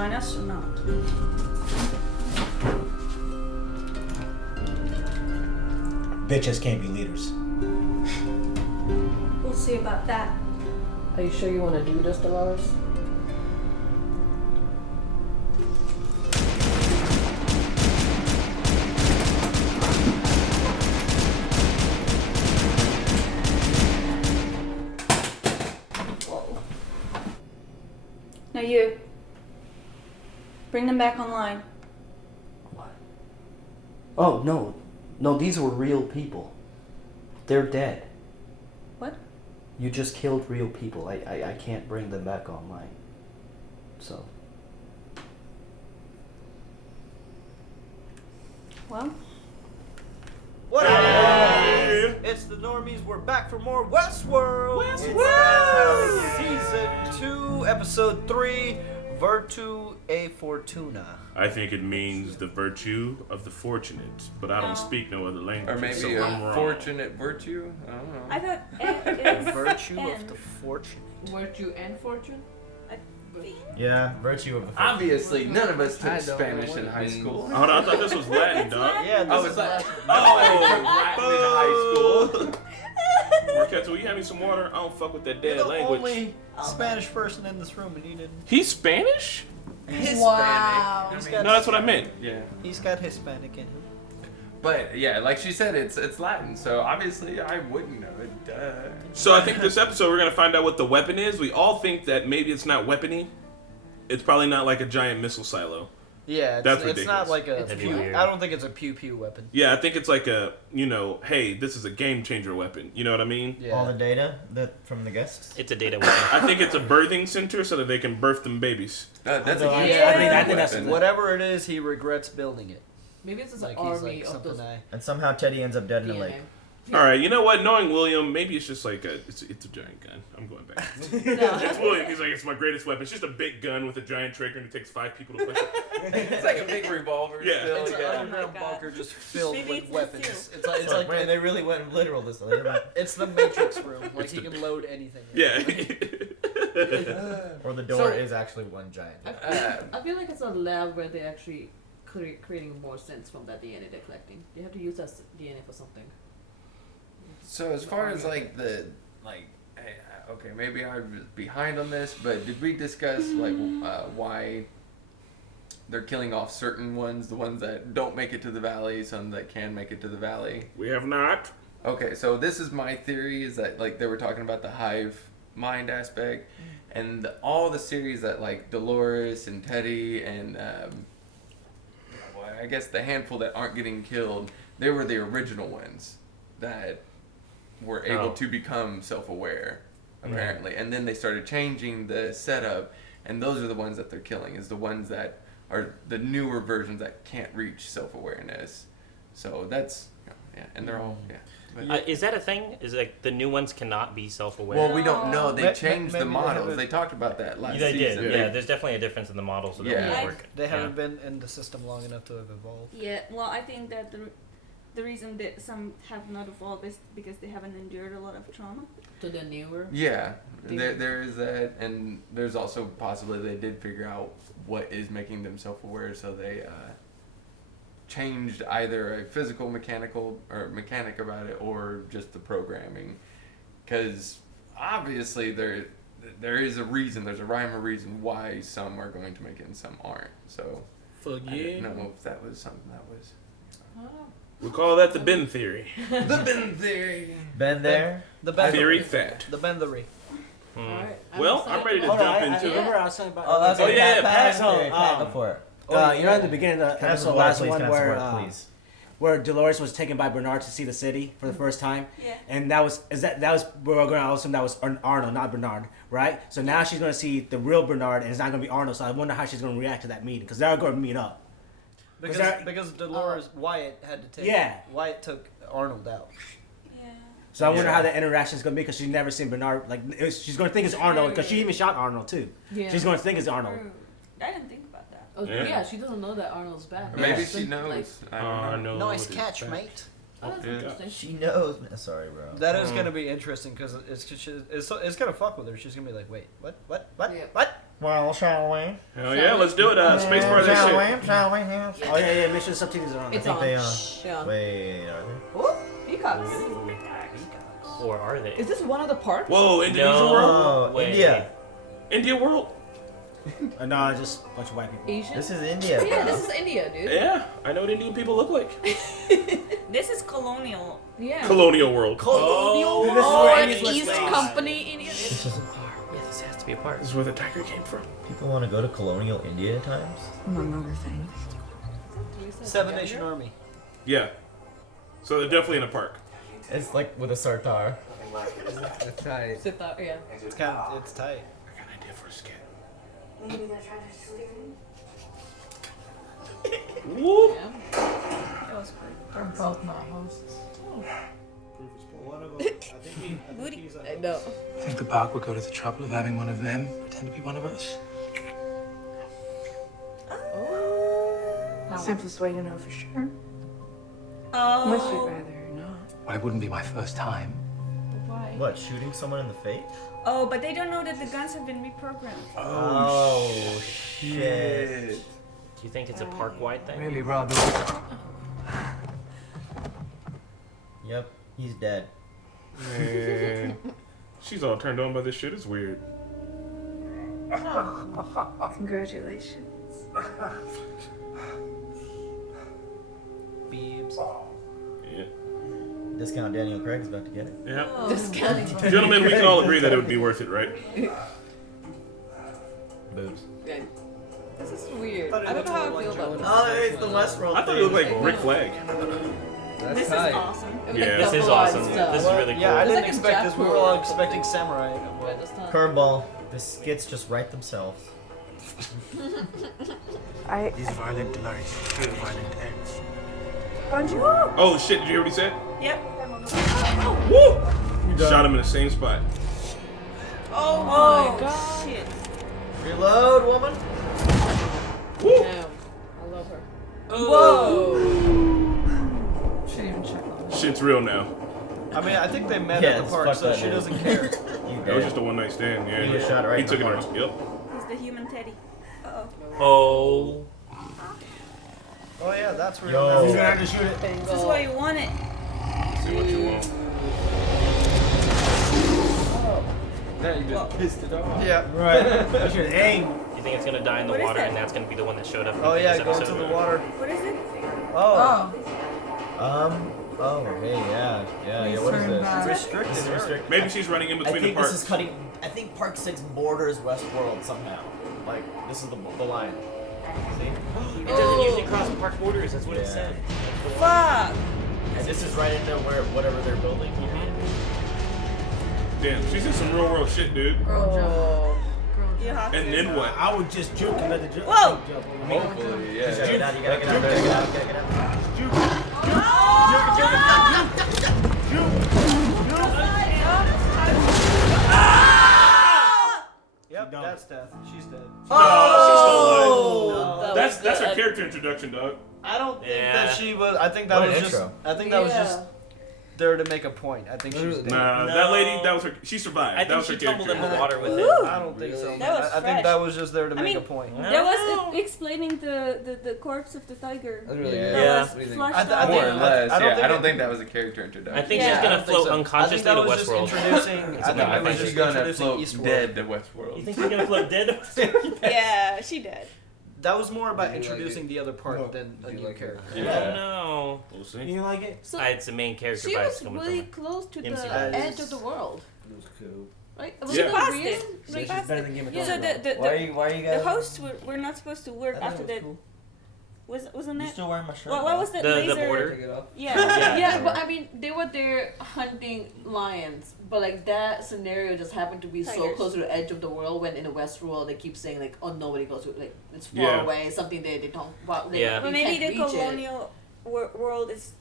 join us or not? Bitches can't be leaders. We'll see about that. Are you sure you want to do this, Dolores? Whoa. Now you. Bring them back online. What? Oh, no. No, these were real people. They're dead. What? You just killed real people. I can't bring them back online. So. Well? What up? It's the Normies. We're back for more Westworld. Season 2, Episode 3, Virtu a Fortuna. I think it means the virtue of the fortunate, but I don't speak no other language. Or maybe a fortunate virtue? I don't know. I thought N is Virtue N. of the fortunate. Virtue and fortune? Yeah, virtue of the fortune. Obviously, none of us took Spanish in high school. Oh, no, I thought this was Latin, dog. Yeah, Oh, this it's is like, Oh, Latin in high school. Marquette, will you have me some water? I don't fuck with that You're dead the language. only Spanish person in this room, and you didn't. He's Spanish? Hispanic. Wow. He's No, got, that's what I meant. Yeah. he's got Hispanic in him. But yeah, like she said, it's Latin, so obviously I wouldn't know it. Duh. So I think this episode we're going to find out what the weapon is. We all think that maybe it's not weapony. It's probably not like a giant missile silo. Yeah, That's it's not ridiculous. like a That'd be pew. weird. I don't think it's a pew weapon. Yeah, I think it's like a, hey, this is a game changer weapon. You know what I mean? Yeah. All the data from the guests. It's a data weapon. I think it's a birthing center so that they can birth them babies. That's No, a I huge think that's weapon. Whatever it is, he regrets building it. Maybe it's just Like an he's army like of something those I. And somehow Teddy ends up dead in a DNA. lake. All right, you know what? Knowing William, maybe it's just like it's a giant gun. I'm going back. It's William. He's like, it's my greatest weapon. It's just a big gun with a giant trigger, and it takes 5 people to push it. It's like a big revolver. Yeah. Still, It's an yeah. underground God. bunker just filled Maybe with it's weapons. this It's like Man, they really went literal this way. it's the Matrix room. Like It's he the- can load anything. Yeah. Or the door So- is actually one giant. I feel like it's a lab where they actually creating more sense from that DNA they're collecting. They have to use that DNA for something. So as far as like hey, okay, maybe I was behind on this, but did we discuss like why they're killing off certain ones, the ones that don't make it to the valley, some that can make it to the valley? We have not. Okay, so this is my theory, is that like they were talking about the hive mind aspect, and all the series that like Dolores and Teddy and well, I guess the handful that aren't getting killed, they were the original ones that were able to become self-aware, apparently. And then they started changing the setup, and those are the ones that they're killing, is the ones that are the newer versions that can't reach self-awareness. So that's, yeah, and they're all, yeah. But, Is that a thing? Is like the new ones cannot be self-aware? well, we don't know. They Ma- changed maybe the they models. haven't- They talked about that last they season. did. Yeah, there's definitely a difference in the models. So Yeah. yeah. Work. They haven't been in the system long enough to have evolved. Yeah, well, I think that the reason that some have not evolved is because they haven't endured a lot of trauma. To the newer. Yeah, there is that, and there's also possibly they did figure out what is making them self-aware, so they changed either a physical mechanic about it, or just the programming, because obviously there is a reason, there's a rhyme or reason why some are going to make it and some aren't. So Fuck I yeah. don't know if that was something that was I don't know. We call that the Ben theory. the Ben theory. Ben there. The Ben Theory fat. The Benthery. Alright. Well, I'm ready to Hold jump on, into it. remember I was talking about. Oh, yeah, Pat, so, Pat, go for it. You know, at the beginning of the Can I have episode, some water, last please? one, Can I have some where water, please? where Dolores was taken by Bernard to see the city for the first time, Yeah. and that was where we're going to assume that was Arnold, not Bernard, right? So now she's going to see the real Bernard, and it's not going to be Arnold. So I wonder how she's going to react to that meeting, because they're going to meet up. Because Dolores Wyatt had to take. Yeah. Wyatt took Arnold out. Yeah. So I wonder how that interaction is going to be, because she's never seen Bernard. Like she's going to think it's Arnold, because she even shot Arnold too. Yeah. She's going to think it's Arnold. True. I didn't think about that. Oh, Yeah. yeah, she doesn't know that Arnold's back. Maybe She's she like- knows. I don't know. no, Nice it is catch, fat. mate. Oh, that's Yeah. interesting. She knows. Sorry, bro. That is gonna be interesting because it's gonna fuck with her. She's gonna be like, wait, what? Yeah. What? Well, shall we? Hell yeah, let's do it. Space bar that shit. Shall we? Yes. Oh yeah, make sure the subtitles are on. It's think on. they are. Yeah. Wait, are they? Ooh, peacocks. Or are they? Is this one of the parks? Whoa, Indonesia world? Oh, way. India. India world? No, just a bunch of white people. Asian? This is India. Yeah, bro. this is India, dude. Yeah, I know what Indian people look like. This is colonial. Yeah. Colonial world. Oh, this is Oh, where an Indians were East slaves. Company Indian. This is- Yeah, this has to be a part. This is where the tiger came from. People want to go to colonial India at times. Among other things. Seven Nation Army. Yeah. So they're definitely in a park. It's like with a sartar. That's tight. Sit there, yeah. It's kind of, it's tight. I got an idea for a skit. Maybe they're trying to sleep me. Woo! Yeah. That was great. They're both my hosts. One of them, I think Booty. he's I know. Think the park would go to the trouble of having one of them pretend to be one of us? Simplest way to know for sure. Unless you'd Oh. rather not. Well, it wouldn't be my first time. Why? What, shooting someone in the face? Oh, but they don't know that the guns have been reprogrammed. Oh, shit. Do you think it's a park-wide thing? Really rather. Yep, he's dead. Man. She's all turned on by this shit. It's weird. Congratulations. Beebs. Yeah. Discount Daniel Craig's about to get it. Yeah. Discounting. Gentlemen, we can all agree that it would be worth it, right? Boobs. Yeah. This is weird. Thought it I don't know how I looked feel more about like this. Oh, it's the Westworld I thought it looked like Rick Flag. That's This tight. is awesome. It was Yeah. like This is double-eyed awesome. stuff. This is really cool. Yeah, I It's didn't like a expect this. We were Jackal all or expecting something. samurai. But it's not. Curveball. The skits just write themselves. These violent delights feel violent ends. Oh shit, did you hear what he said? Yep. Woo! Shot him in the same spot. Oh my god. Shit. Reload, woman. Woo! Damn. I love her. Whoa. Shouldn't even check on her. Shit's real now. I mean, I think they met Yeah, at the it's park, fucked so up, she man. doesn't care. You That was dead. just a one night stand. Yeah. He was shot right He in took the it heart. on. Yep. He's the human teddy. Uh-oh. Oh. Oh yeah, that's where. Yo. He's gonna have to shoot it. This is why you want it. See what you want. Now you just pissed it off. Yeah. Right. You should aim. You think it's gonna die in the What is water, that? and that's gonna be the one that showed up in Oh the yeah, previous go into episode? the water. What is it? Oh. Oh, hey, yeah. Yeah, what is this? Restricted. This is restricted. Maybe she's running in I between the think this parks. is cutting. I think Park 6 borders Westworld somehow. Like, this is the line. See? It doesn't usually cross park borders. That's what it Yeah. said. Fuck. And this is right into where whatever they're building here. Damn, she's in some real world shit, dude. Girl jump. You have And to. then what? I would just juke and let the juke Whoa! jump over me. Hopefully, You gotta yeah. get out, you gotta get out, you gotta get out. Yep, that's death. She's dead. Oh! That's her character introduction, dog. I don't think Yeah. that she was. I think that What an was just. intro. I think that was just Yeah. there to make a point. I think she's dead. Nah, No. that lady, that was her. She survived. I that think was she her tumbled in character. the water with it. Woo! I don't think so. That Man. was I think fresh. that was just there to I make mean, a point. That was explaining the corpse of the tiger. Yeah. Yeah. That was flushed I out. More or think- less, I don't yeah. think I don't it- think that was a character introduction. I think Yeah. she's I gonna don't think float so. unconsciously I think that to was just Westworld. introducing. No, I that think was she's just gonna introducing float Eastward. dead to Westworld. You think she's gonna float dead? Yeah, she did. That was more about Do you like introducing it? the other part No. than a Do you new like it? character. Oh no. We'll see. You like it? So It's the main character she bias was coming really from close to MC. the edge of the world, It was cool. right? Yeah. Was She it passed weird? it. Yeah, She she's passed better it. than Game of So Thrones. Why are you guys? the hosts were not supposed to work after that. Wasn't You that? still wearing my shirt? What was that The laser? border. Yeah. Yeah, but I mean, they were there hunting lions, but like that scenario just happened to be so Tigers. close to the edge of the world. When in the Westworld, they keep saying like, "Oh, nobody goes to like it's far Yeah. away, something they don't." Well, they, Yeah. you But maybe can't the reach it. colonial world is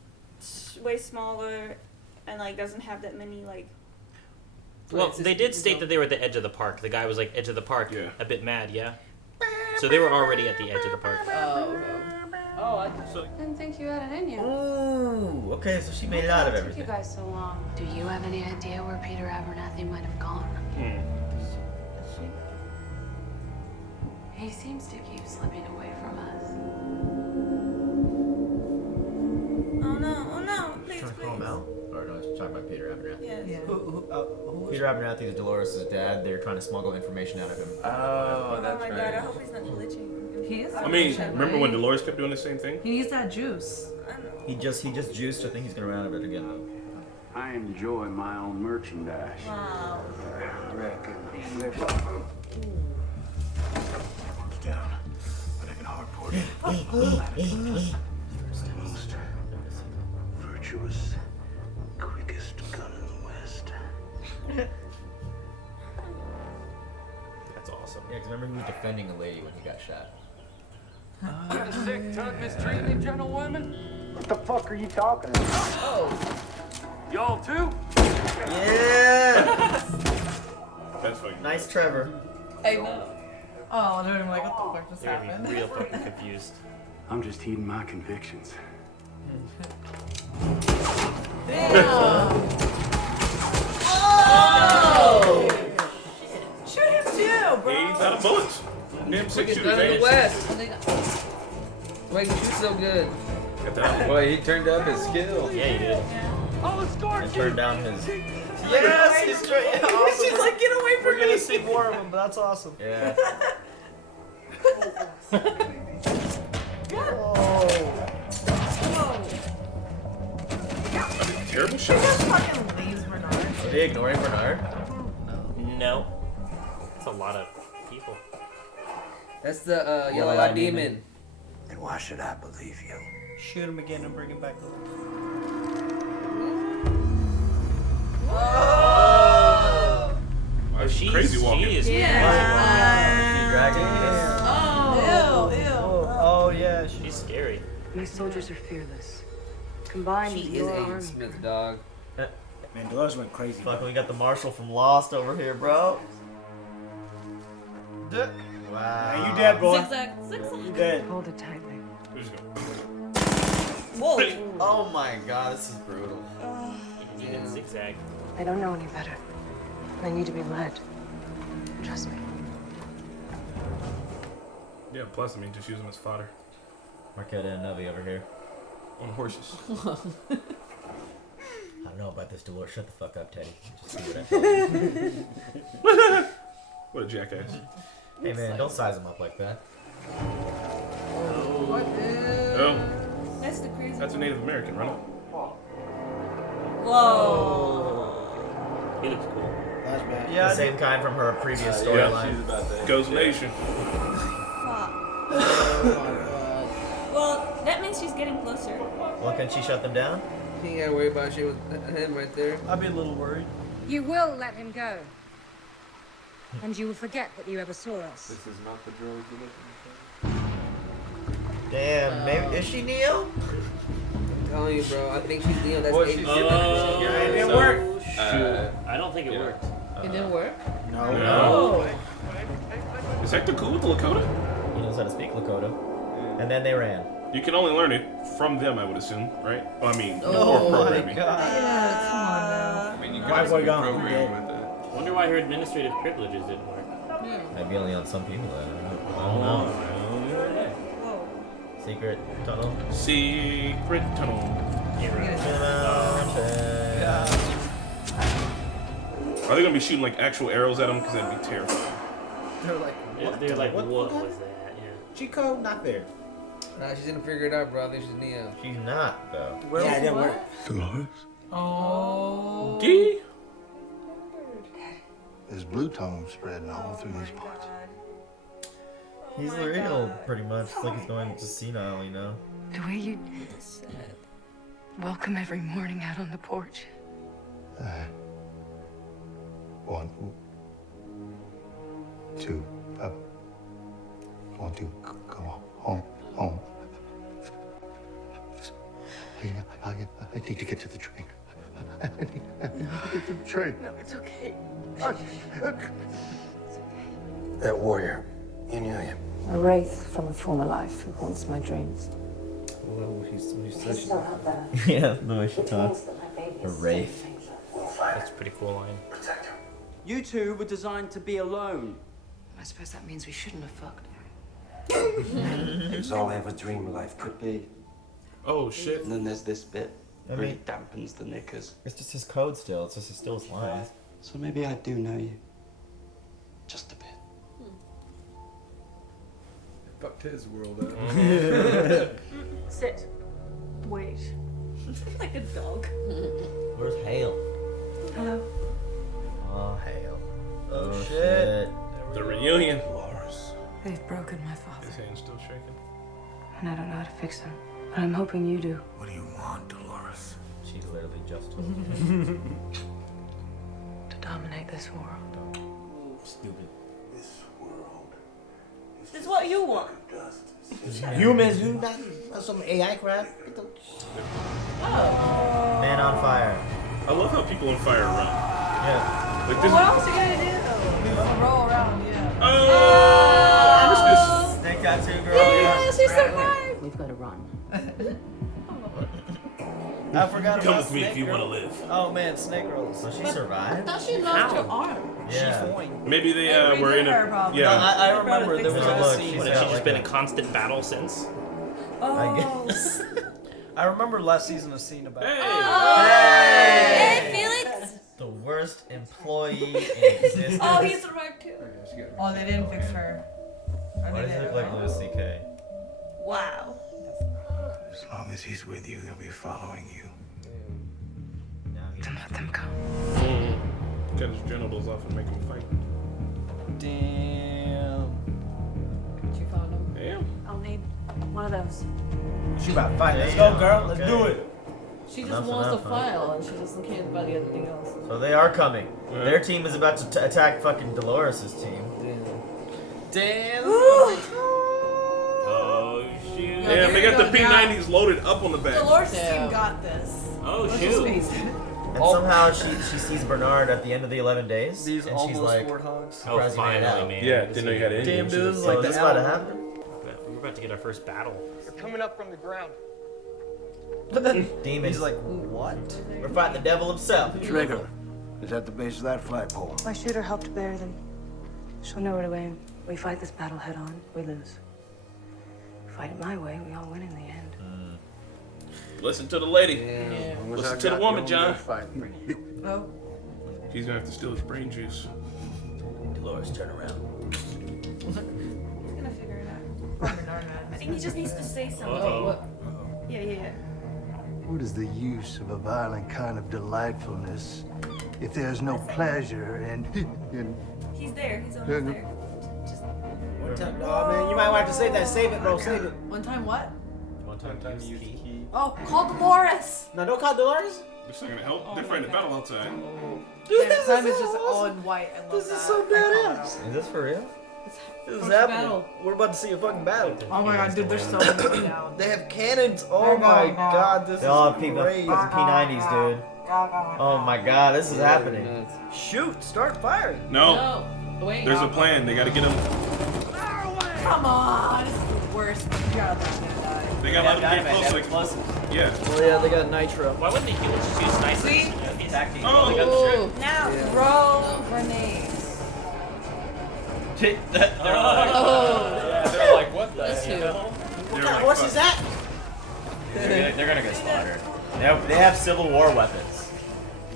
way smaller and like doesn't have that many like. Well, It's they just- did state that they were at the edge of the park. The guy was like, edge of the park, Yeah. a bit mad, yeah? So they were already at the edge of the park. Oh, okay. Oh, I Didn't think you had it in you. Ooh, okay, so she made it out of Why took everything. you guys so long? Do you have any idea where Peter Abernathy might have gone? He seems to keep slipping away from us. Oh no, please, Trying to call him please. out? Or no, it's talking about Peter Abernathy. Yes. Yeah. Who Peter Abernathy is Dolores' dad. They're trying to smuggle information out of him. Oh, Oh that's my right. god, I hope he's not glitching. He is. I mean, remember when Dolores kept doing the same thing? He needs that juice. I know. He just juiced. I think he's gonna run out of it again. I enjoy my own merchandise. Wow. I reckon. Down. But I can hardport it. The most virtuous, quickest gun in the West. That's awesome. Yeah, 'cause remember he was defending a lady when he got shot. Sick tug mistreating me, gentlewomen? What the fuck are you talking about? Oh. Y'all too? Yeah. That's fucking Nice, Trevor. I know. Oh, they're like, what the fuck just They're gonna happened? be real fucking confused. I'm just heeding my convictions. Oh! Shoot him too, bro. He's out of bullets. Damn six shooters, gun in ain't the it? West. Why you shoot so good? Got that. Boy, he turned up his skill. Yeah, you did. And turned down his. Yes, he's great. Awesome. She's like, get away from We're me. gonna see more of him, but that's awesome. Yeah. Terrible He shot. just fucking leaves Bernard. Are they ignoring Bernard? No. That's a lot of people. That's the yellow-eyed demon. And why should I believe you? Shoot him again and bring him back over. Oh, she's crazy walking. She is She dragging this. Oh, ew. Oh yeah, She's scary. These soldiers are fearless. Combined with He is your Aiden army. Smith, dog. Man, Dolores went crazy. Fuck, we got the marshal from Lost over here, bro. Wow. Hey, you dead, boy. Zigzag, zigzag. You dead. Hold it tightly. Who's going? Whoa. Oh my god, this is brutal. You didn't zigzag. I don't know any better. I need to be led. Trust me. Yeah, plus, I mean, just use them as fodder. Marquetta and Navi over here. On horses. I don't know about this Dolores. Shut the fuck up, Teddy. Just see what I tell you. What a jackass. Hey man, don't size him up like that. Oh, That's the crazy. that's a Native American, right? Whoa. He looks cool. That's bad. Yeah, The same kind from her previous Yeah, storyline. Goes Nation. Fuck. Oh Well, that means she's getting closer. Well, can she shut them down? He ain't gotta worry about shit with him right there. I'd be a little worried. You will let him go. And you will forget that you ever saw us. This is not the droid you're looking Damn, maybe is she Neo? for. I'm telling you, bro. I think she's Neo. That's Well, Aiden she's- Smith. It didn't work. I don't think it yeah. worked. It didn't work? No. No. Is Hector cool with the Lakota? He knows how to speak Lakota. And then they ran. You can only learn it from them, I would assume, right? Well, I mean, Oh or my programming. god. Yeah, come on now. I mean, you White guys boy can gone. program with it. Wonder why her administrative privileges didn't work. Yeah. Might be only on some people. I don't know. Secret tunnel. Secret tunnel. Are they gonna be shooting like actual arrows at them? Because that'd be terrifying. They're like, They're like, What? what was that? Yeah. Chico, not there. Nah, she's gonna figure it out, bro. I think she's Neo. She's not though. Yeah, it didn't work. Dolores? Oh. Gee. There's blue tongue spreading all through these parts. He's real, pretty much. It's like he's going to senile, you know. The way you welcome every morning out on the porch. I want to go home. I need to get to the train. I need to get to the train. No, it's okay. That warrior, you knew him. A wraith from a former life who haunts my dreams. Well, he's Still have that. Yeah, the way she It talks. means that my baby A is wraith. safe. That's a pretty cool line. You two were designed to be alone. I suppose that means we shouldn't have fucked. It was all I ever dreamed life could be. Oh shit. And then there's this bit I where mean- it dampens the knickers. It's just his code still. It's just still his lines. So maybe I do know you. Just a bit. Fucked his world up. Sit. Wait. Like a dog. Where's Hale? Hello. Oh, Hale. Oh, shit. The reunion. They've broken my father, His hand's still shaking. and I don't know how to fix him. But I'm hoping you do. What do you want, Dolores? She literally just told To dominate this world. Stupid. This is what you want. Humans, dude. That's some AI crap. Man on fire. I love how people on fire run. Yeah. Like this. What else you gonna do? Roll around, yeah. Oh, Armistice. Snake tattoo girl. Yeah, she survived. We've got to run. I forgot Come about with me Snake if you Girl. want to live. Oh man, snake rolls. So she survived? I thought she lost her arm. Yeah. Maybe they They were in redid her, a. probably. Yeah. No, I remember there was a Look, scene. she's What, got has she just like been a- in constant battle since? Oh. guess. I remember last season a scene about. Hey. Hey, Felix. The worst employee in existence. Oh, he survived too. Oh, they didn't fix her. Or Why they does it did. look like Louis C.K.? Wow. As long as he's with you, he'll be following you. Then let them go. Cut his genitals off and make him fight. Damn. She found him. Yeah. I'll need one of those. She about to fight. Let's Damn, go, girl. Let's okay. do it. She just Enough, wants enough, the huh? file, and she doesn't care about the other thing else. So they are coming. Yeah. Their team is about to attack fucking Dolores' team. Damn. Oh shoot. Yeah, they got the P90s loaded up on the back. Dolores' team got this. Oh Let's just shoot. face it. And somehow she sees Bernard at the end of the 11 days. These and she's almost like, warthogs. Oh, surprised you made it finally, out. man. Yeah, didn't know you had it in Damn, you. dude, this is So like is the this about to hour. happen? We're about to get our first battle. They're coming up from the ground. Demons. He's like, what? We're fighting the devil himself. Trigger is at the base of that flagpole. If I shoot her help to bury them, she'll know where to aim. We fight this battle head on, we lose. We fight it my way, we all win in the end. Listen to the lady. Yeah. Listen to the woman, John. Oh. He's gonna have to steal his brain juice. Dolores, turn around. He's gonna figure it out. I think he just needs to say something. Oh, what? Yeah. What is the use of a violent kind of delightfulness if there's no pleasure in He's there. He's almost there. Just One time, oh man, you might have to save that. Save it, bro. Save it. One time what? One time use key. Oh, call Dolores! No, don't call Dolores. This not gonna help. They're fighting the battle outside. Dude, this time is just all in white. I love This that. is so badass. Is this for real? This First is happening. battle. We're about to see a fucking battle. Oh my god, dude, there's so many down. They have cannons. Oh my god, this They all have is P- great. fucking P90s, dude. Oh my god, this is happening. Shoot! Start firing. No, No. Wait. there's a plan. They gotta get him. Come on! This is the worst. You gotta let them die. They gotta let him get close. Like, yeah. Oh yeah, they got nitro. Why wouldn't the humans just use snipers? See? Oh, now. Throw grenades. They're like, Oh. they're like, what the That's hell? What kind of horse is that? They're gonna get slaughtered. They have Civil War weapons.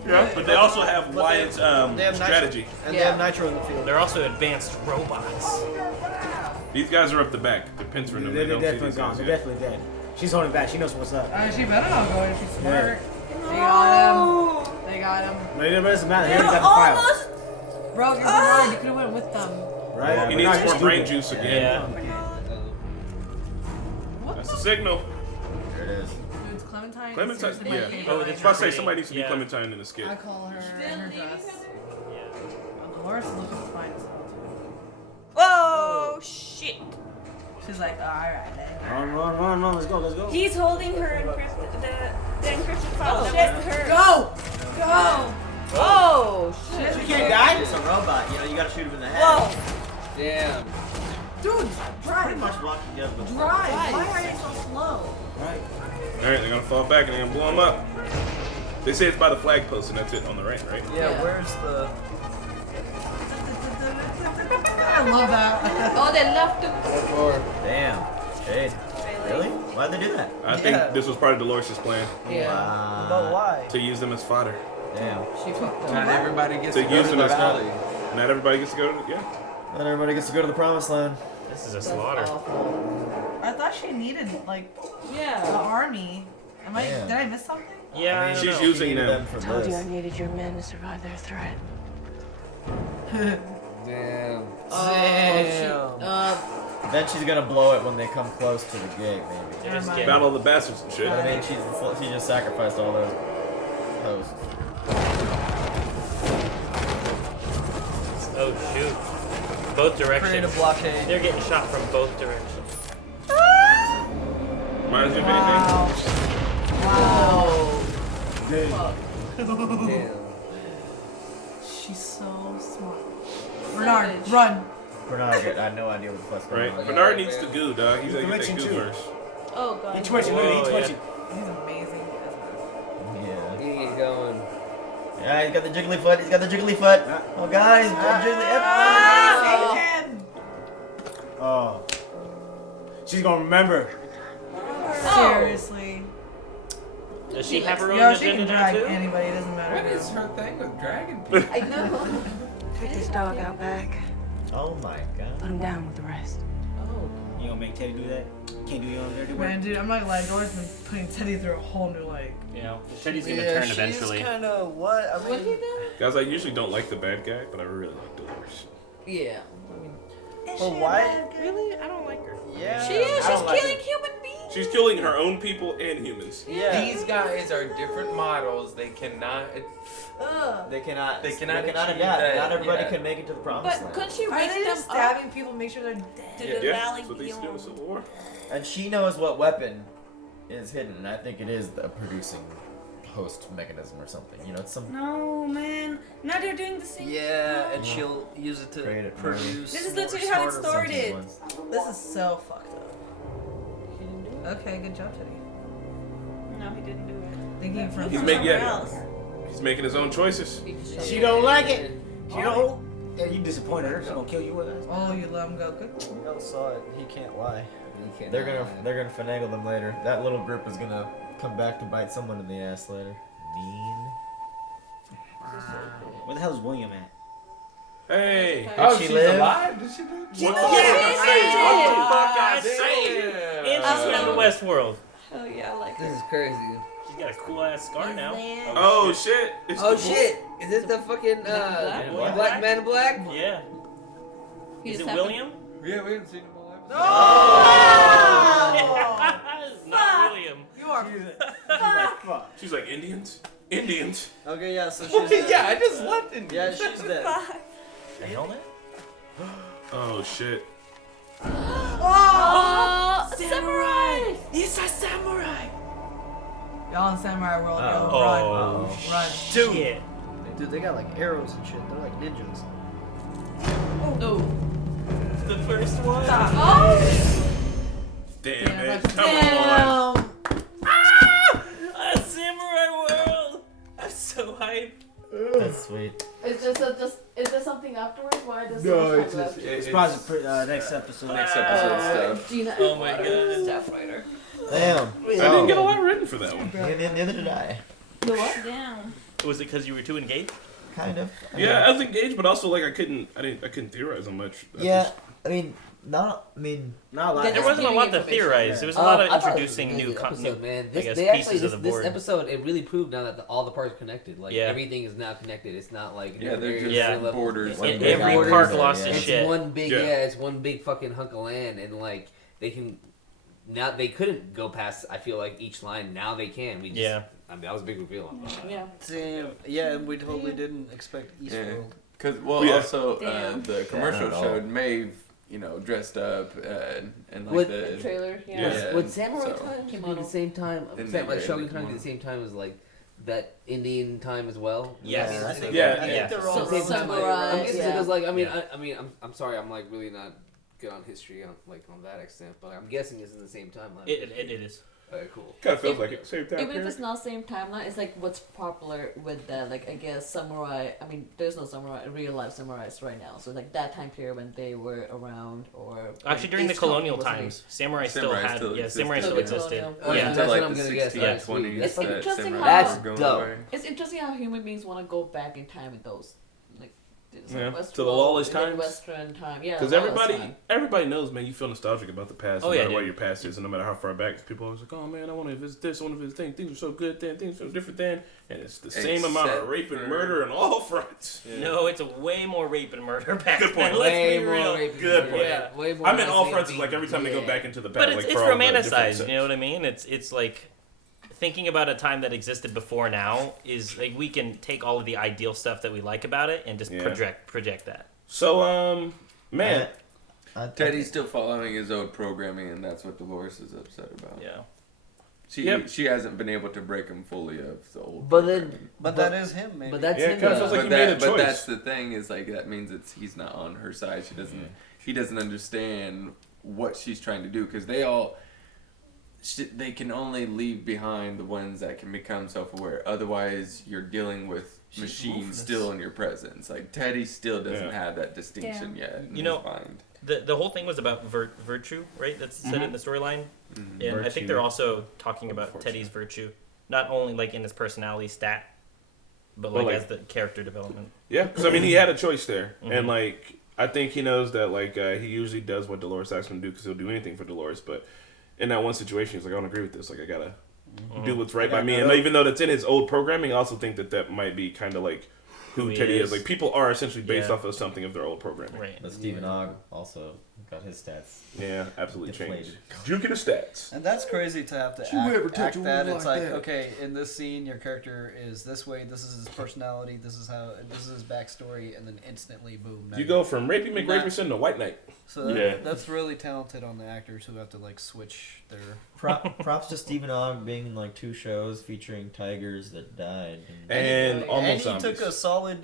Yeah, but they also have Wyatt's They have strategy. Nitro, and they have nitro in the field. They're also advanced robots. These guys are up the back. The pins for them. They're They don't see definitely these gone. guys They're yet. definitely dead. She's holding back. She knows what's up. She better not go if she's smart. They got him. They got him. No, it doesn't matter. They already got the file. Almost. Bro, you're Bernard. You could've went with them. Right? He Bernard, needs more you're brain stupid. juice again. That's the signal. There it is. It's Clementine. Clementine, Seriously, my yeah. favorite. I was about to say somebody needs to be Clementine in the skit. I call her in her dress. Dolores is looking fine as hell too. Whoa, shit. She's like, oh, alright then. Run. Let's go. Let's go. He's holding her the encrypted file. Oh, That was hers. Go! Oh, shit. She can't die? It's a robot. You know, you gotta shoot him in the head. Whoa. Damn. Dude, drive. Pretty much blocking you up with Drive. Why are they so slow? Right. Alright, they're gonna fall back and they're gonna blow him up. They say it's by the flag post and that's it on the right, right? Yeah, where's the... I love that. Oh, they love to. Damn. Hey. Really? Why'd they do that? I think this was part of Dolores' plan. Yeah. But why? To use them as fodder. Damn. She fucked up. Not everybody gets To to go use to them the as valley. Not everybody gets to go to. Yeah. Not everybody gets to go to the promised land. This is a slaughter. I thought she needed like the Yeah. army. Yeah. Did I miss something? Yeah, I don't She's know. using them. for Told you I this. needed your men to survive their threat. Damn. Then she's gonna blow it when they come close to the gate, maybe. Just Never kidding. Battle of the Bastards and shit. But I mean, she just sacrificed all those hosts. Oh shoot. Both Create a directions. blockade. They're getting shot from both directions. Reminds you of anything? Wow. Damn. She's so smart. Bernard, run. Bernard, I had no idea what the fuck's going Right? on. Bernard needs to goo, dog. He's like, get that Glitching goo too. first. Oh god. He twitching, look, he twitching. He's amazing. Yeah. Get going. Yeah, he's got the jiggly foot. He's got the jiggly foot. Oh, guys, jiggly. Oh. She's gonna remember. Seriously. Does she have her own Yo, she can agenda now drag too? anybody. It doesn't matter. What is her thing with dragging people? I know. Take this dog out back. Oh my god. Put him down with the rest. You gonna make Teddy do that? Can't do your own dirty work. Man, dude, I'm not gonna lie. Dora's been putting Teddy through a whole new like. You know, Teddy's gonna Yeah, turn she's eventually. kind of what? I What did mean, he do? Guys, I usually don't like the bad guy, but I really like Dolores. Yeah. but why? Really? I don't like her. Yeah. She is. I She's don't like killing it. human beings. She's killing her own people and humans. Yeah. These guys are different models. They cannot. They cannot. They cannot adapt. achieve that, Not everybody yeah. can make it to the promised But land. couldn't she Are rank they them just up stabbing people, make sure they're dead? to Yeah, the valley that's what they used to do in beyond? Civil War. And she knows what weapon is hidden, and I think it is a producing host mechanism or something. You know, it's some. No, man. Now they're doing the same. Yeah, and she'll use it to Create it, produce. This is more literally how it smarter started. ones. This is so fucked up. Okay, good job, Teddy. No, he didn't do it. Thinking from He's somewhere making else. He's making his own choices. She don't like it. She don't. Yeah, you disappointed her. She gonna kill you with us. Oh, you let him go. Good. Who else saw it? He can't lie. They're gonna finagle them later. That little group is gonna come back to bite someone in the ass later. Mean. Where the hell is William at? Hey. Oh, she she's live? alive? Did she live? What the Yeah, fuck I say? And she's from Westworld. Oh yeah, I like This her. is crazy. She's got a cool ass scar now. Oh shit. It's Oh the shit! Is this the fucking Black Man in Black? Yeah. Is it William? Yeah, we haven't seen him alive. Not William. You are. She's like, Indians? Indians. Okay, yeah, so she's dead. Yeah, I just left him. Yeah, she's dead. The helmet? Oh shit. Oh! Samurai! He's a samurai! Y'all in samurai world, yo. Oh, Run. shit. Dude, they got like arrows and shit. They're like ninjas. No. The first one? Oh! Damn it. Come on. Damn! A samurai world! I'm so hyped. That's sweet. Is there something afterwards? Why does No, it's just It's probably next episode. next episode stuff. Gina? Oh my god. Staff writer. Damn. I didn't get a lot written for that one. Neither did I. The what? Damn. Was it because you were too engaged? Kind of. Yeah, I was engaged, but also like I couldn't theorize on much. Yeah, I mean, Not a lot. There wasn't a lot to theorize. There was a lot of introducing new episode, man. I guess, They actually pieces of the board. this episode it really proved now that all the parts are connected. Like Yeah. everything is now connected. It's not like Yeah, they're just different levels. borders. It's Like different every borders. park lost its It's shit. one big Yeah. it's one big fucking hunk of land, and like they can now they couldn't go past. I feel like each line now they can. We just, Yeah. I mean that was a big reveal. Yeah. Damn. Yeah, and we totally didn't expect Eastworld. Because well, Yeah. also Damn. the commercial not at all. showed Maeve, you know, dressed up and like With the Trailer. Yeah. Yeah. Would Samurai so- time be the same time? And Samurai they- Shogun they- time be the same time as like that Indian time as well? Yes. Yeah, I think, Yeah. I think Yeah. they're all Same time, like, I'm guessing yeah. because like Yeah. I'm sorry, I'm like really not good on history on that extent, but I'm guessing it's in the same timeline. It is. Very cool. Kind of feels like it. Same time Even if period. it's not same timeline, it's like what's popular with that. Like I guess samurai. I mean, there's no samurai, real life samurais right now. So like that time period when they were around, or Actually, during the colonial times, samurai still had. Samurai still existed. Yeah, until like I'm the gonna 16th, guess. 20s. It's interesting how That's dope. It's interesting how human beings want to go back in time in those Yeah, Westworld, to the lawless in the times. Western time, yeah. Because everybody knows, man, you feel nostalgic about the past, Oh, no yeah, matter dude. what your past is, and no matter how far back. People always like, oh man, I want to visit this, I want to visit things. Things were so good then, things were different then, and it's the same amount of rape and murder on all fronts. Yeah. No, it's a way more rape and murder back Good point. then. Let's Way be more real. rape and Good murder. point. Yeah. Way more I meant all likely fronts to is be- like every time they go back into the past. But it's, like, it's for all the different romanticized, sets. you know what I mean? It's like thinking about a time that existed before now is like we can take all of the ideal stuff that we like about it and just project that. So, man, Teddy's still following his old programming, and that's what Dolores is upset about. Yeah. She hasn't been able to break him fully of the old. But programming. that is him, maybe. But that's Yeah, it him. kinda feels like but he made a but choice. that's the thing is like that means he's not on her side. He doesn't understand what she's trying to do because they can only leave behind the ones that can become self-aware. Otherwise, you're dealing with machines still in your presence. Like Teddy still doesn't have that distinction yet in his mind. The whole thing was about Virtu, right? That's said in the storyline. Mhm. And I Virtue. think they're also talking about Teddy's virtue, not only like in his personality stat, but like as the character development. Yeah, because I mean, he had a choice there, Mhm. and like I think he knows that like he usually does what Dolores asks him to do because he'll do anything for Dolores. But in that one situation, he's like, I don't agree with this. Like I gotta do what's right by me. And even though that's in his old programming, I also think that might be kind of like who he Teddy is. is. Like people are essentially based off of something of their old programming. Right. But Stephen Ogg also got his stats. Yeah, absolutely deflated. changed. Juking the stats. And that's crazy to have to You ever act touch a that. woman It's like like, that? okay, in this scene, your character is this way. This is his personality. This is his backstory, and then instantly, boom. now You go from Rapey McRaperson to White Knight. So that's really talented on the actors who have to like switch their. Props to Stephen Ogg being in like 2 shows featuring tigers that died. And almost And he zombies. took a solid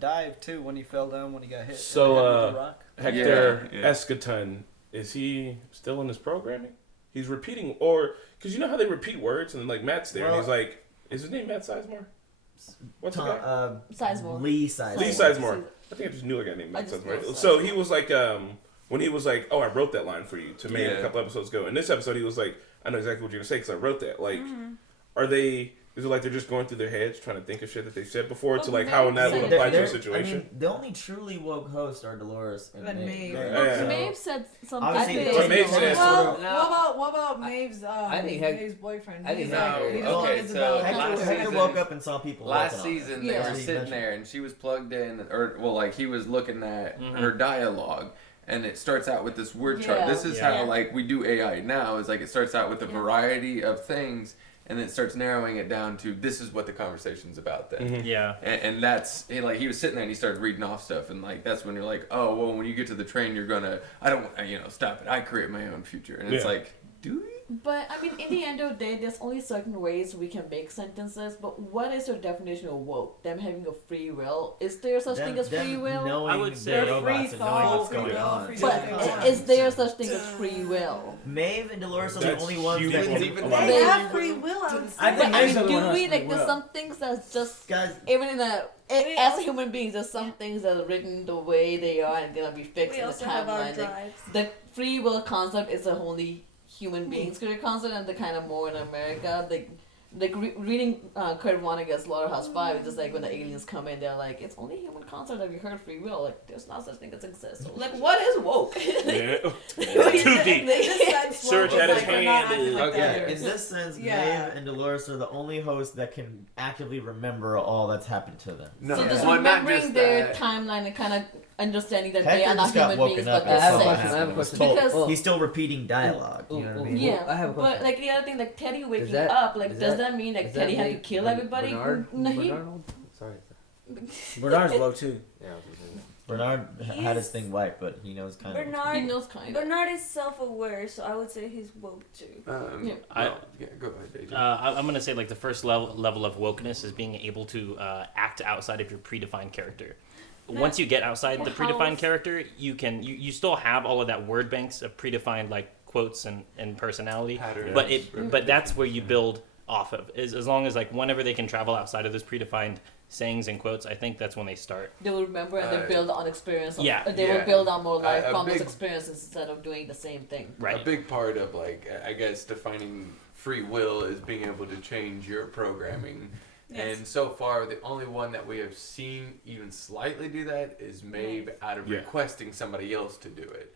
dive too when he fell down when he got hit. So with the rock. Hector Yeah. Escaton, is he still in his programming? He's repeating, or because you know how they repeat words and like Matt's there and he's like, is his name Matt Sizemore? What's the guy? Sizemore. Lee Sizemore. Lee Sizemore. I think I just knew a guy named Matt Sizemore. So he was like, when he was like, oh, I wrote that line for you to Maeve a couple episodes ago. In this episode, he was like, I know exactly what you're gonna say because I wrote that. Like, are they? Is it like they're just going through their heads trying to think of shit that they've said before to like how that would apply to a situation? I mean, the only truly woke hosts are Dolores and Maeve. Maeve said something. Obviously, What Maeve said. What about Maeve's Maeve's boyfriend? I think He's Hector. he just Okay, is so about Hector woke up and saw people. Last walking on season, it. they Yeah. were sitting there, and she was plugged in, or well, like he was looking at her dialogue, and it starts out with this word chart. This is how like we do AI now. Is like it starts out with a variety of things, and then it starts narrowing it down to this is what the conversation's about. Then and that's like he was sitting there and he started reading off stuff, and like that's when you're like, oh well, when you get to the train, you're gonna stop it. I create my own future, and it's like, do we? But I mean, in the end of the day, there's only certain ways we can make sentences. But what is your definition of woke? Them having a free will? Is there such thing as free will? I would say they're robots and knowing what's going on. But is there such thing as free will? Maeve and Dolores are the only ones that humans can. even They have free will. I think I mean, Maeve's the one do who we has like free there's will. some things that's just Guys, even in as human beings, there's some things that are written the way they are and gonna be fixed We in the also have our timeline. Like, drives. the free will concept is a wholly human beings created concept, and the kind of more in America, reading Kurt Vonnegut's Slaughterhouse 5, it's just like when the aliens come in, they're like, it's only human concept that we heard free will. Like, there's not such thing as exists. So, like, what is woke? Too deep. Search at his hand. In this sense, Maeve and Dolores are the only hosts that can actively remember all that's happened to them. So just remembering their timeline and kind of understanding that they Hector are not just got human woken beings, up. but and they're saw what safe. happened. Was told- Because he's still repeating dialogue. You know what I mean? yeah, I have a question. but like the other thing, like Teddy waking that- up, like is does that- that mean like does that Teddy had to make kill everybody? Bernard? No, he. Bernard? Sorry. Bernard's woke too. Yeah. Bernard had his thing wiped, but he knows kind of. He knows kind of. Bernard is self-aware, so I would say he's woke too. Go ahead, AJ. I'm gonna say like the first level of wokeness is being able to act outside of your predefined character. Once you get outside the predefined character, you still have all of that word banks of predefined like quotes and personality. Pattern. But that's where you build off of. As long as like whenever they can travel outside of those predefined sayings and quotes, I think that's when they start. They will remember and they build on experience. They will Yeah. build on more life from those big- experiences instead of doing the same thing. Right. A big part of like I guess defining free will is being able to change your programming. Yes. And so far, the only one that we have seen even slightly do that is Maeve out of requesting somebody else to do it.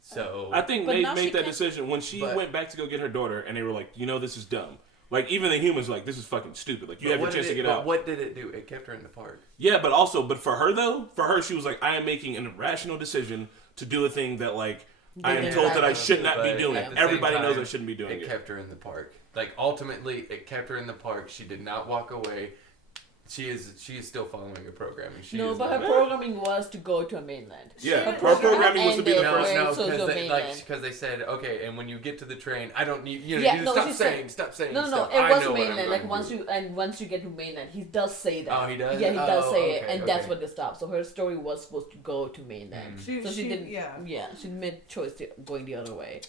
So I think But Maeve now she made that can- decision when she went back to go get her daughter, and they were like, this is dumb. Like, even the humans were like, this is fucking stupid. Like, you have your chance to get out. What did it do? It kept her in the park. Yeah, but for her, though, she was like, I am making an irrational decision to do a thing that, like, I am told that I should not be doing. Everybody knows I shouldn't be doing it. It kept her in the park. Like, ultimately, it kept her in the park. She did not walk away. She is still following her programming. But her programming was to go to a mainland. Yeah, her programming was to be the first. No, because they said, okay, and when you get to the train, I don't need you stop saying. No, stuff. it I was know what I'm mainland. going Like to do. once you get to mainland, he does say that. Oh, he does. Yeah, he does say it, and that's okay. what they stopped. So her story was supposed to go to mainland. So she didn't. Yeah, she made choice to going the other way.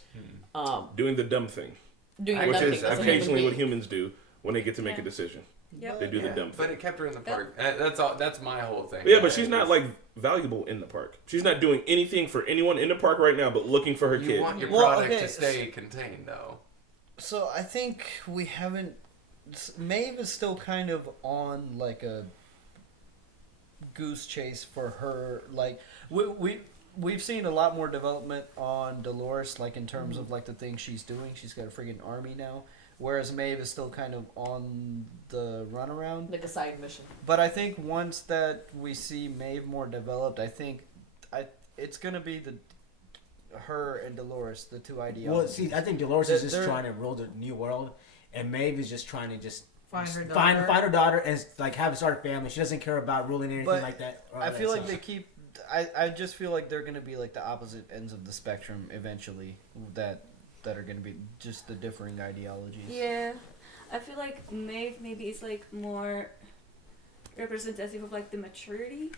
Doing the dumb thing. Which is occasionally what humans do when they get to make a decision. Yep. They do the dumb thing. But it kept her in the park. That's all. That's my whole thing. Yeah, but she's not like valuable in the park. She's not doing anything for anyone in the park right now, but looking for her kid. You want your product to stay contained, though. So I think we haven't. Maeve is still kind of on like a goose chase for her. Like we've seen a lot more development on Dolores, like in terms of like the things she's doing. She's got a friggin' army now. Whereas Maeve is still kind of on the runaround. Like a side mission. But I think once that we see Maeve more developed, I think it's going to be her and Dolores, the two ideologies. Well, see, I think Dolores is just trying to rule the new world, and Maeve is just trying to find her daughter and like have a start a family. She doesn't care about ruling anything like that. I feel like they keep... I just feel like they're going to be like the opposite ends of the spectrum eventually that are going to be just the differing ideologies. Yeah, I feel like Maeve maybe is like more representative of like the maturity,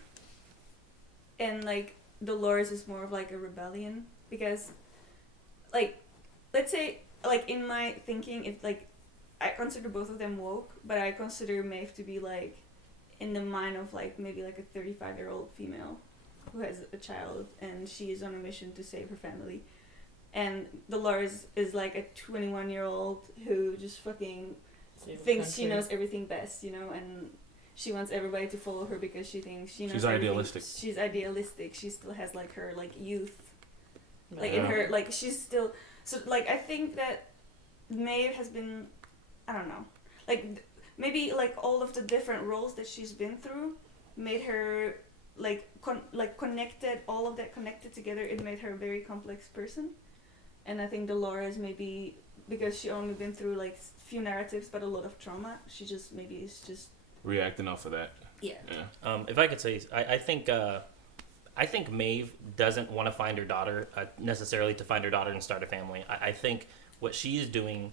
and like Dolores is more of like a rebellion, because like let's say like in my thinking it's like I consider both of them woke, but I consider Maeve to be like in the mind of like maybe like a 35-year-old female who has a child and she is on a mission to save her family. And Dolores is like a 21-year-old who just fucking thinks she knows everything best, and she wants everybody to follow her because she thinks she knows she's everything. idealistic. She's idealistic. She still has like her like youth, like in her like she's still like I think that Maeve has been, I don't know, like maybe like all of the different roles that she's been through made her like connected, all of that connected together. It made her a very complex person. And I think Dolores, maybe because she only been through like few narratives but a lot of trauma, she just maybe is just reacting off of that. Yeah. If I could say, I think Maeve doesn't want to find her daughter necessarily to find her daughter and start a family. I think what she's doing,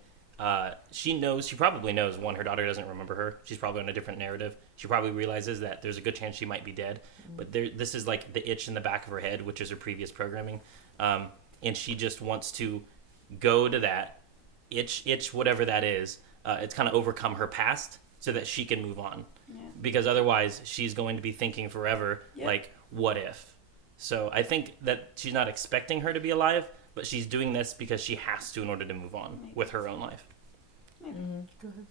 she probably knows, one, her daughter doesn't remember her. She's probably on a different narrative. She probably realizes that there's a good chance she might be dead. But this is like the itch in the back of her head, which is her previous programming. And she just wants to go to that itch, whatever that is. It's kind of overcome her past so that she can move on. Yeah. Because otherwise, she's going to be thinking forever, like, what if? So I think that she's not expecting her to be alive, but she's doing this because she has to in order to move on with her own life. Mm-hmm. Go ahead.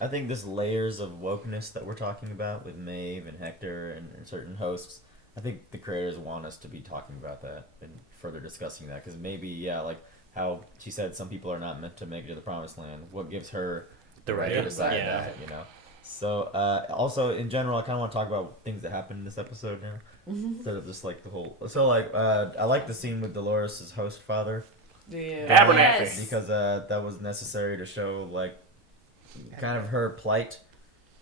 I think this layers of wokeness that we're talking about with Maeve and Hector and certain hosts, I think the creators want us to be talking about that and further discussing that, because maybe, like how she said, some people are not meant to make it to the promised land. What gives her the right to decide that, So, also, in general, I kind of want to talk about things that happened in this episode now, instead of just, like, the whole... So, like, I like the scene with Dolores' host father. Yeah. Yes. Because that was necessary to show, like, kind of her plight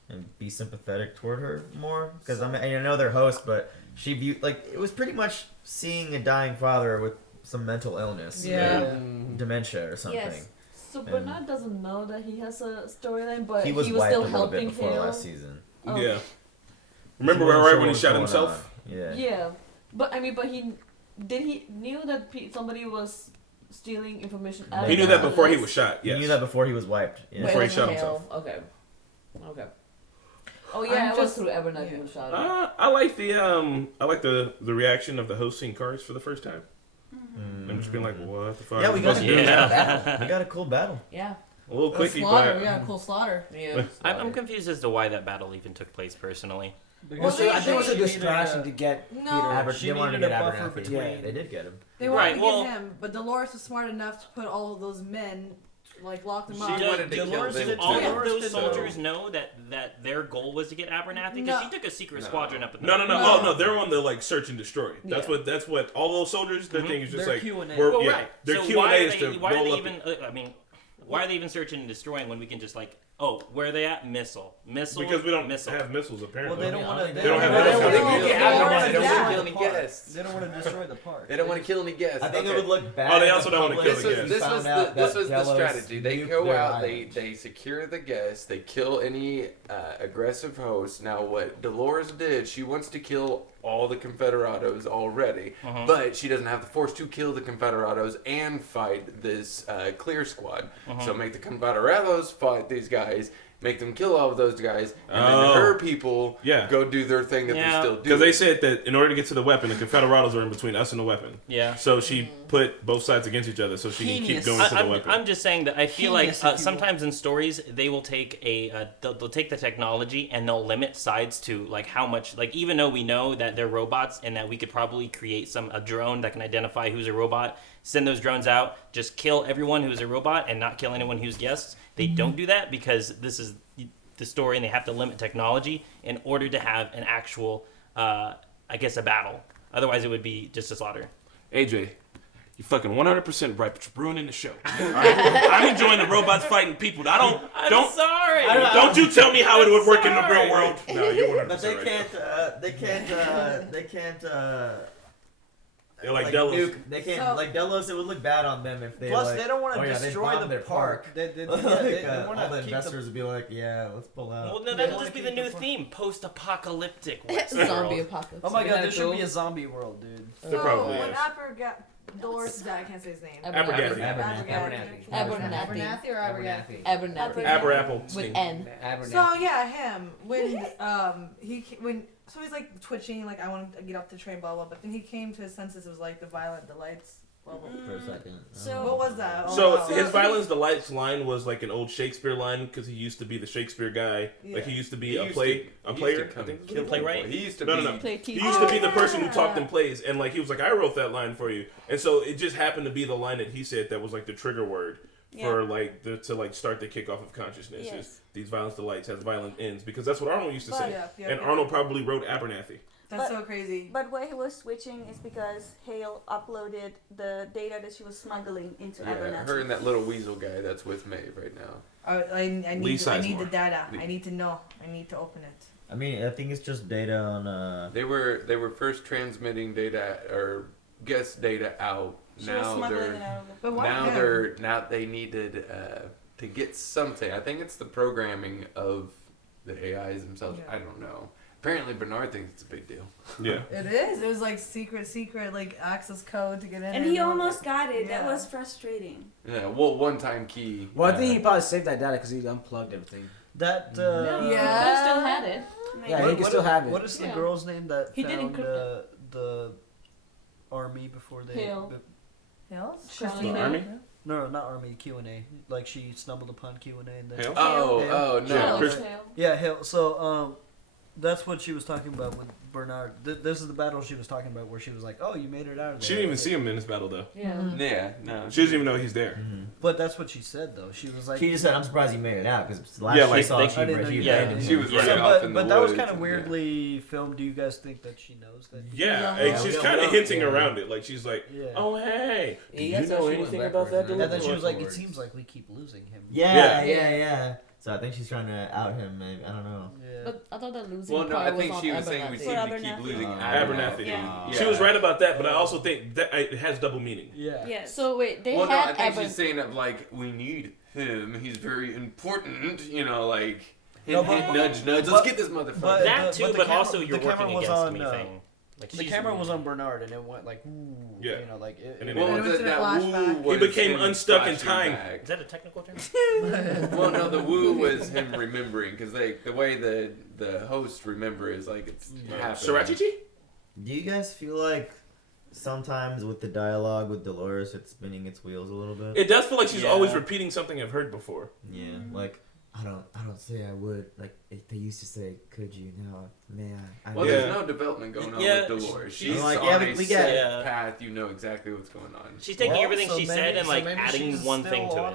and be sympathetic toward her more. Because, I know they're hosts, but... She viewed, like, it was pretty much seeing a dying father with some mental illness, dementia or something. Yes. So Bernard doesn't know that he has a storyline, but he was still a helping bit before him last season. Oh. Yeah. Remember right when he shot himself? Yeah. Yeah, but he knew that somebody was stealing information. He knew that before he was shot. Yes. He knew that before he was wiped. Yeah. Before he shot himself. Okay. Oh yeah, it was through Abernathy who shot him. I like the reaction of the host seeing cars for the first time. I'm just being like, what the fuck? Yeah, we got we got a cool battle. Yeah. A little quickie, slaughter. but We got a cool slaughter. Yeah. I'm confused as to why that battle even took place personally. Well, I think it was a distraction to get No. Peter. She needed a buffer between. Yeah, they did get him. They wanted to get him, but Dolores was smart enough to put all of those men, like lock them up. Did all of those soldiers know that their goal was to get Abernathy? Because she took a secret squadron up. No. Oh no, they're on the like search and destroy. That's what all those soldiers. Their thing is just like their Q&A is to why are roll they up. even? I mean, why are they even searching and destroying when we can just like, oh, where are they at? Missile. Because we don't have missiles apparently. Well, they don't want to. They don't have guests. They don't want to destroy the park. They don't want to kill any guests. I think it would look bad. Oh, they also don't want to kill the guests. This was the strategy. They go out, they secure the guests, they kill any aggressive hosts. Now, what Dolores did, she wants to kill all the Confederados already, but she doesn't have the force to kill the Confederados and fight this clear squad. So make the Confederados fight these guys. Make them kill all of those guys, and then her people go do their thing that they still do. Because they said that in order to get to the weapon, the Confederados are in between us and the weapon. Yeah. So she put both sides against each other so she can keep going to the weapon. I'm just saying that I feel like sometimes in stories they will take they'll take the technology and they'll limit sides to like how much, like even though we know that they're robots and that we could probably create a drone that can identify who's a robot, send those drones out, just kill everyone who's a robot and not kill anyone who's guests. They don't do that because this is the story and they have to limit technology in order to have an actual, I guess, a battle. Otherwise, it would be just a slaughter. AJ, you're fucking 100% right, but you're ruining the show. Right? I'm enjoying the robots fighting people. Don't you tell me how it would work in the real world. No, you're 100% But they can't. They're like Delos. They can't like Delos. It would look bad on them if they. Plus, like, they don't want to they destroy bomb the their park. They all the keep investors would be like, yeah, let's pull out. Well, no, that'll just be the new theme: post-apocalyptic. Zombie apocalypse. Oh my god, there should be a zombie world, dude. There probably when is. Dolores died, I can't say his name. Abernathy. Abernathy or Abernathy? Aberapple. With N. So yeah, him when so he's like twitching, like I want to get off the train, blah blah. But then he came to his senses. It was like the violent delights. Blah, blah. For a second. So what was that? So his violence delights line was like an old Shakespeare line because he used to be the Shakespeare guy. Yeah. Like he used to be a player. I think playwright. He used to no. He used to be the person who talked in plays, and like he was like, I wrote that line for you, and so it just happened to be the line that he said that was like the trigger word for like to like start the kickoff of consciousness. Yes. Is these violence delights has violent ends because that's what Arnold used to say, and yeah. Arnold probably wrote Abernathy. That's so crazy. But why he was switching is because Hale uploaded the data that she was smuggling into Abernathy. Her and that little weasel guy that's with Maeve right now. I need the data. I need to know. I need to open it. I mean, I think it's just data on. They were first transmitting data or guest data out. Now they needed to get something. I think it's the programming of the AIs themselves. Yeah. I don't know. Apparently Bernard thinks it's a big deal. Yeah. It is. It was like secret like access code to get in. And he almost got it. Yeah. That was frustrating. Yeah. Well, one-time key. Well, I think he probably saved that data because he unplugged everything. Yeah. He could have still had it. Yeah, he could still have it. What is the girl's name that found the army before they? Hills? The army? No, not army. Q&A. Like she stumbled upon Q&A and then. Hale? Oh no. Yeah, Hale. So that's what she was talking about with Bernard. This is the battle she was talking about where she was like, "Oh, you made it out of there." She didn't even see him in this battle though. Yeah. Yeah. No. She doesn't even know he's there. Mm-hmm. But that's what she said though. She was like, she just said, "I'm surprised you made it out," because last like, she saw she was running off in the But that was woods kind of weirdly filmed. Do you guys think that she knows that? Yeah, she's kind of hinting around it. Like she's like, "Oh hey, do you know anything about that?" And then she was like, "It seems like we keep losing him." Yeah. So I think she's trying to out him. Maybe I don't know. Yeah. But I thought that losing. Well, no, I think she was saying we seem to keep losing Abernathy. Yeah. She was right about that, but I also think that it has double meaning. Yeah. Yes. So wait, they well, had. No, I think she's saying that like we need him. He's very important. You know, like hint, nudge. Let's get this motherfucker. That too, but also you're working against me thing. Like the camera was on Bernard, and it went like, ooh, Yeah. you know, like it. And it then went it went to to the flashback. was He became him unstuck in flashing time. back. Is that a technical term? Well, no, the woo was him remembering because the way the host remember is like it's happening. Sriracha? Do you guys feel like sometimes with the dialogue with Dolores, it's spinning its wheels a little bit? It does feel like she's always repeating something I've heard before. Yeah, like I don't say I would. Like if they used to say, "Could you?" Now, man. Well, there's no development going on with Dolores. She's like, on yeah, a we get set path. You know exactly what's going on. She's taking everything she said and like adding one thing to it. I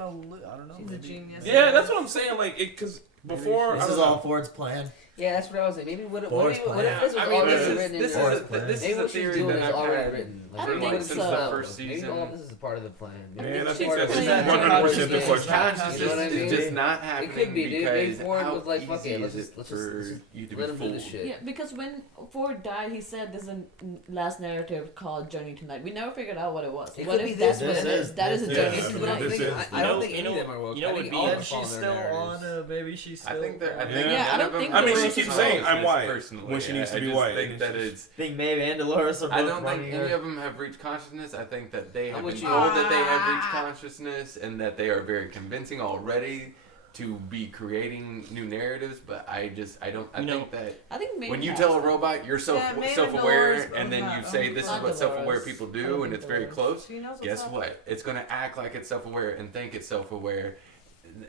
don't know. She's a genius. Yeah, that's what I'm saying. Like, because before This is all Ford's plan. Yeah, that's what I was saying. Maybe what if Force this was plan. I mean, already this is- written in this there? is a- this Maybe is a what she's theory doing that is I've already had written. I don't think maybe so. it's, the first maybe season. all this is part of the plan. Maybe Man, I it's think part of that's the just plan. 100% the It's question. conscious, you know what I mean? It's just not happening It could be, dude. Maybe because Ford how was like, fuck easy it, let's is just for you to let be him do this fooled? shit. Yeah, because when Ford died, he said there's a last narrative called Journey to Night. We never figured out what it was. It What could if be that's this, what it this is? That is a is- Journey yeah, to I mean, Night. this is- I don't think any of them are woke. you know I what think would all be- of And them fall she's in still their on. narratives. Maybe she's I still. think they're. I on- think Yeah, I none don't of them think I mean, she Dolores keeps is saying, wrong. "I'm white," personally. when she needs to be I just white. think that it's. I think Maeve and Dolores are both I don't think running any her. of them have reached consciousness. I think that they have I'm been with you. told that they have reached consciousness and that they are very convincing already to be creating new narratives. But I don't. I think that I think maybe when you has tell a to. robot you're Yeah, Maeve and self-aware Dolores and then both you have- say this is Not what self-aware Dolores. people I do don't and think it's very Dolores. close, She knows what's guess up. what? It's going to act like it's self-aware and think it's self-aware.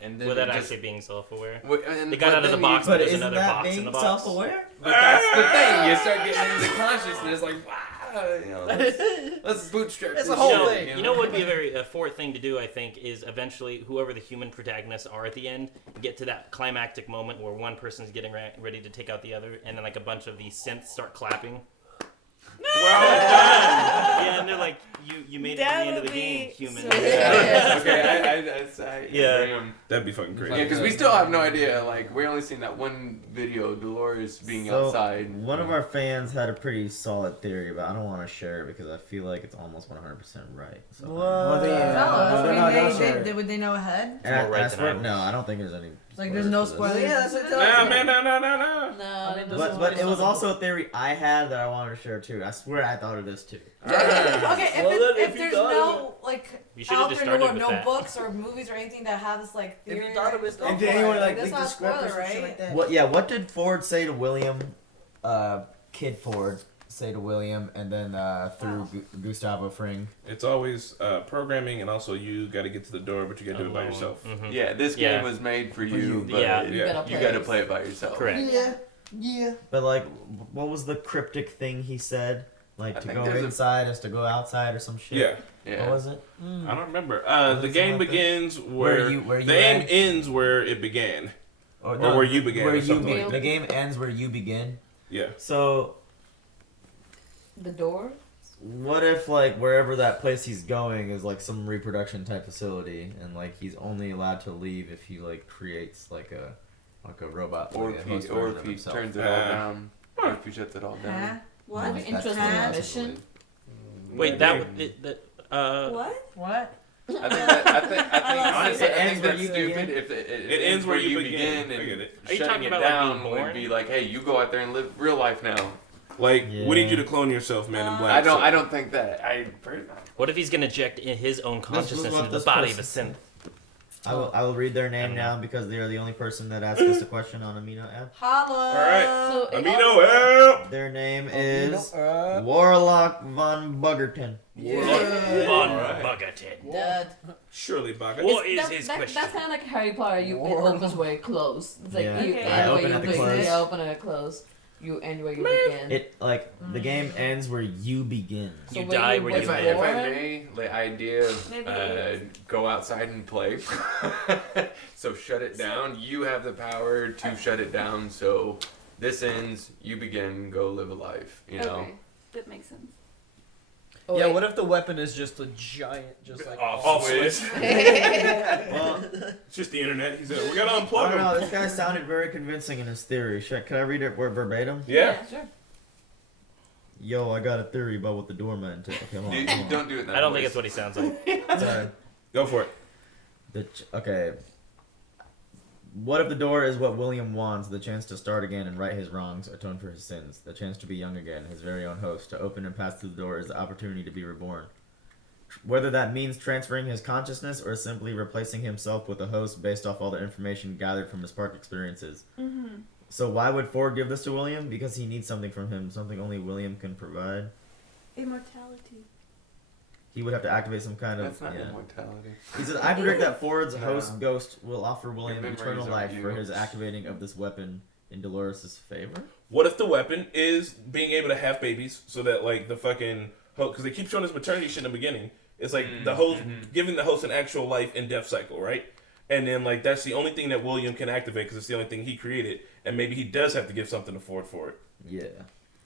And then Without it just, actually being self-aware. and, They got but out of the then box, But but there's isn't another that box in being the box. self-aware? But that's the thing. You start getting into consciousness like, wow, you know, let's bootstrap It's this a whole shit, thing. You know what would be a very fourth thing to do, I think, is eventually whoever the human protagonists are at the end, get to that climactic moment where one person's getting ready to take out the other, and then like a bunch of these synths start clapping. Yeah, and they're like, you made it to the end of the game, human. Okay, I Yeah. That'd be fucking crazy. Yeah, because we still have no idea. Like, we only seen that one video, Dolores being So, outside. one of our fans had a pretty solid theory, but I don't want to share it because I feel like it's almost 100% right. So, Well, Tell us. they're not gonna share I mean, it. would they know ahead? and I, more right I than swear, I was. no, I don't think there's any. Like, there's no spoilers for spoilers. this. Yeah, that's what it Nah, tells man, me. no. No, they But it was also a theory I had that I wanted to share too. I swear I thought of this too. Okay, if, Well, then, if if you there's thought no like You should've out just there started no with that. books or movies or anything that have this like If theory, you thought of it, go don't for Did anyone it. like That's leak not the a script or spoiler, some shit right? like that? What? Yeah. What did Ford say to William? Kid Ford say to William, and then through Gustavo Fring. It's always programming, and also you got to get to the door, but you got to do it by yourself. Mm-hmm. Yeah, this game was made for you, but Yeah. you gotta play it by yourself. Correct. Yeah. But like, what was the cryptic thing he said? Like I to think go there's a- inside is to go outside or some shit. Yeah. Yeah. What was it? I don't remember. Was The it game something like that? begins Where where, you the game at? ends where it began. Or, where you began, Where or you something begin. like The that. game ends where you begin. Yeah. So The door. what if like wherever that place he's going is like some reproduction type facility, and like he's only allowed to leave if he like creates like a robot, Or like a if host he, version of turns himself. it all down. Or if he shuts it all down. Huh? What? That's Interesting possible. mission. Wait, that What? What? I think honestly, It I ends think where that's you stupid. begin. If it It ends where you begin. and I get it. Are you shutting talking it about, like, down being would born? be like, hey, you go out there and live real life now. Like, we need Yeah. you to clone yourself, Man in Black. I don't think that. What if he's gonna inject his own consciousness what into the this body of a person- synth? I will read their name now because they are the only person that asked us a question on Amino app. Holla. All right. So it Amino help. Their name is Warlock von Buggerton. Von Buggerton. Dead. Surely, Baga. What is his That's question? kind of like Harry Potter. You it opens where it closes. It's like Yeah. you Okay. end I where open you at the begin. close. Yeah, open and close. You end where you begin. It like the game ends where you begin. So You when die you where was you If I born, may, the idea Maybe of it go outside and play. So shut it down. You have the power to shut it down. So this ends. You begin. Go live a life. You know. Okay. That makes sense. Oh, Yeah, wait. what if the weapon is just a giant, just like Off switch. Well, It's just the internet. He said, we got to I unplug don't know. him. This guy sounded very convincing in his theory. Can I read it verbatim? Yeah. Sure. Yo, I got a theory about what the doorman took. Okay, hold on, hold on. Don't do it. in that I don't think voice. it's what he sounds like. Sorry. Go for it. Okay. What if the door is what William wants, the chance to start again and right his wrongs, atone for his sins, the chance to be young again, his very own host, to open and pass through the door is the opportunity to be reborn. Whether that means transferring his consciousness or simply replacing himself with a host based off all the information gathered from his park experiences. Mm-hmm. So why would Ford give this to William? Because he needs something from him, something only William can provide. Immortality. He would have to activate some kind of... That's not immortality. He said, I predict that Ford's No. host ghost will offer William memories eternal are life for you. his activating of this weapon in Dolores' favor. What if the weapon is being able to have babies so that, like, the fucking host... Because they keep showing this maternity shit in the beginning. It's like the host... Giving the host an actual life and death cycle, right? And then, like, that's the only thing that William can activate because it's the only thing he created. And maybe he does have to give something to Ford for it. Yeah.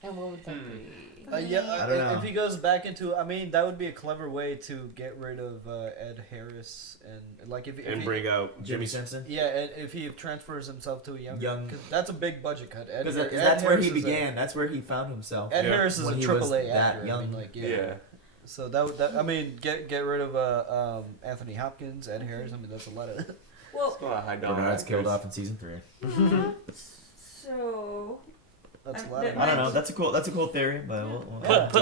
And what would that be? I don't know. If he goes back into, I mean, that would be a clever way to get rid of Ed Harris and like if And he, bring out Jimmy Simpson. Yeah, and if he transfers himself to a young, cause that's a big budget cut. Ed, Because Ed that's where he Harris is began. That's where he found himself. Ed Harris is when a he was AAA that actor. young. I mean, like, So that I mean, get rid of Anthony Hopkins, Ed Harris. I mean, that's a lot of. Well, Bernard's killed off in season 3. So. That's a lot of. I don't know. That's a cool theory, but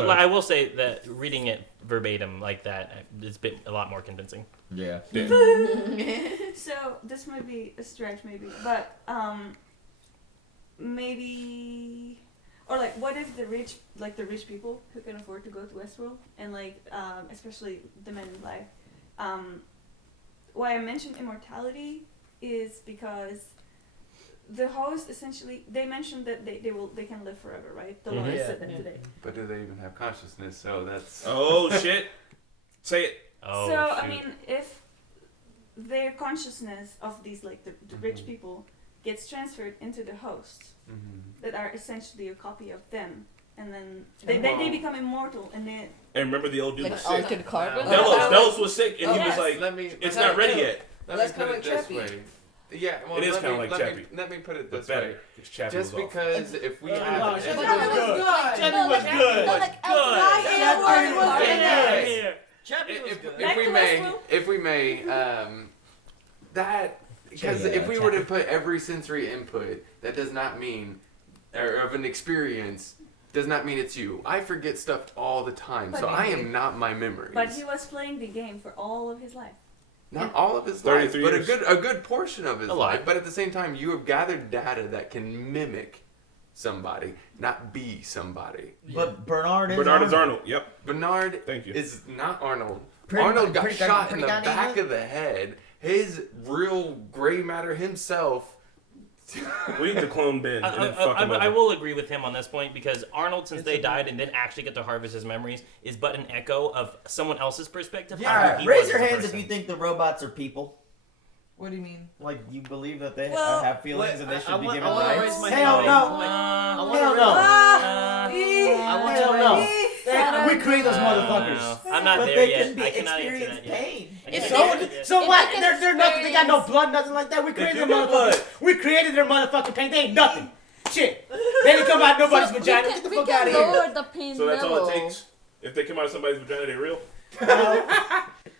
I will say that reading it verbatim like that is a lot more convincing. Yeah. So this might be a stretch, maybe, but maybe, or like, what if the rich people who can afford to go to Westworld and like, especially the men in black, why I mentioned immortality is because the host essentially, they mentioned that they can live forever, right? Dolores said that today. But do they even have consciousness? So that's... Oh, shit. Say it. Oh, So, shoot. I mean, if their consciousness of these, like, the rich people gets transferred into the hosts that are essentially a copy of them, and then they become immortal, and then... And remember the old dude Like was Altered sick. Carbon? Delos was sick, and he Yes. was like, it's not ready yet. Let me put it this way. Yeah, well, It is let kinda me- like let Chappie. me- Let me put it But this better, way. 'cause Chappie Just was off. because if we no, have... Chappie if- was good. Chappie was good. If we may, that because if we were to put every sensory input, that does not mean, or of an experience, does not mean it's you. I forget stuff all the time, But so I he- am not my memories. But he was playing the game for all of his life. Not all of his life, 33 but years. a good portion of his A lot. life. But at the same time, you have gathered data that can mimic somebody, not be somebody. But Bernard is Arnold. Yep. Bernard Thank you. is not Arnold. Pretty Arnold good- got pretty good- shot in pretty the goddamn back good. of the head. His real gray matter himself. We need to clone Ben and then fuck him I over. will agree with him on this point because Arnold, since they died and didn't actually get to harvest his memories, is but an echo of someone else's perspective. on who Alright, he raise was your as a hands if person. you think the robots are people. What do you mean? Like, you believe that they Well, have feelings and they should be given I wanna rights? raise my Hell hand. no! Hell no! Hell no! We create those motherfuckers. I'm not But there they yet. can be I cannot answer experience that yet. pain. I can't So, answer that yet. so what? can They're nothing. They got no blood, nothing like that. We created their motherfuckers. We created their motherfucking pain. They ain't nothing. Shit. They didn't come out nobody's vagina. Get the fuck out of here. Lower the pain So that's all level. it takes? If they come out of somebody's vagina, they real?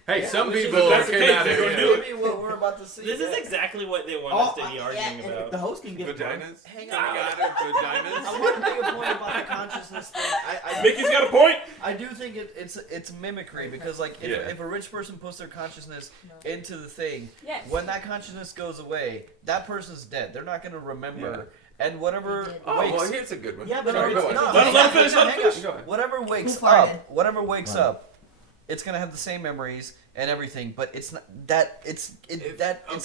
Hey, some Which is people if that's the came case, out they're of gonna it. do it. Maybe what we're about to see. This is exactly what they want us to be arguing about. The host can get Vaginas? Hang Coming on. out of vaginas? I want to make a point about the consciousness thing. Mickey's got a point. I do think it's mimicry because like if a rich person puts their consciousness into the thing, Yes. when that consciousness goes away, that person's dead. They're not gonna remember. And whatever Oh, wakes, well, here's a good one. Yeah, but Sorry, it's go on. not- Let him finish, let him finish. Go on. whatever wakes Who farted? up, whatever wakes up, it's gonna have the same memories and everything. But it's not that it's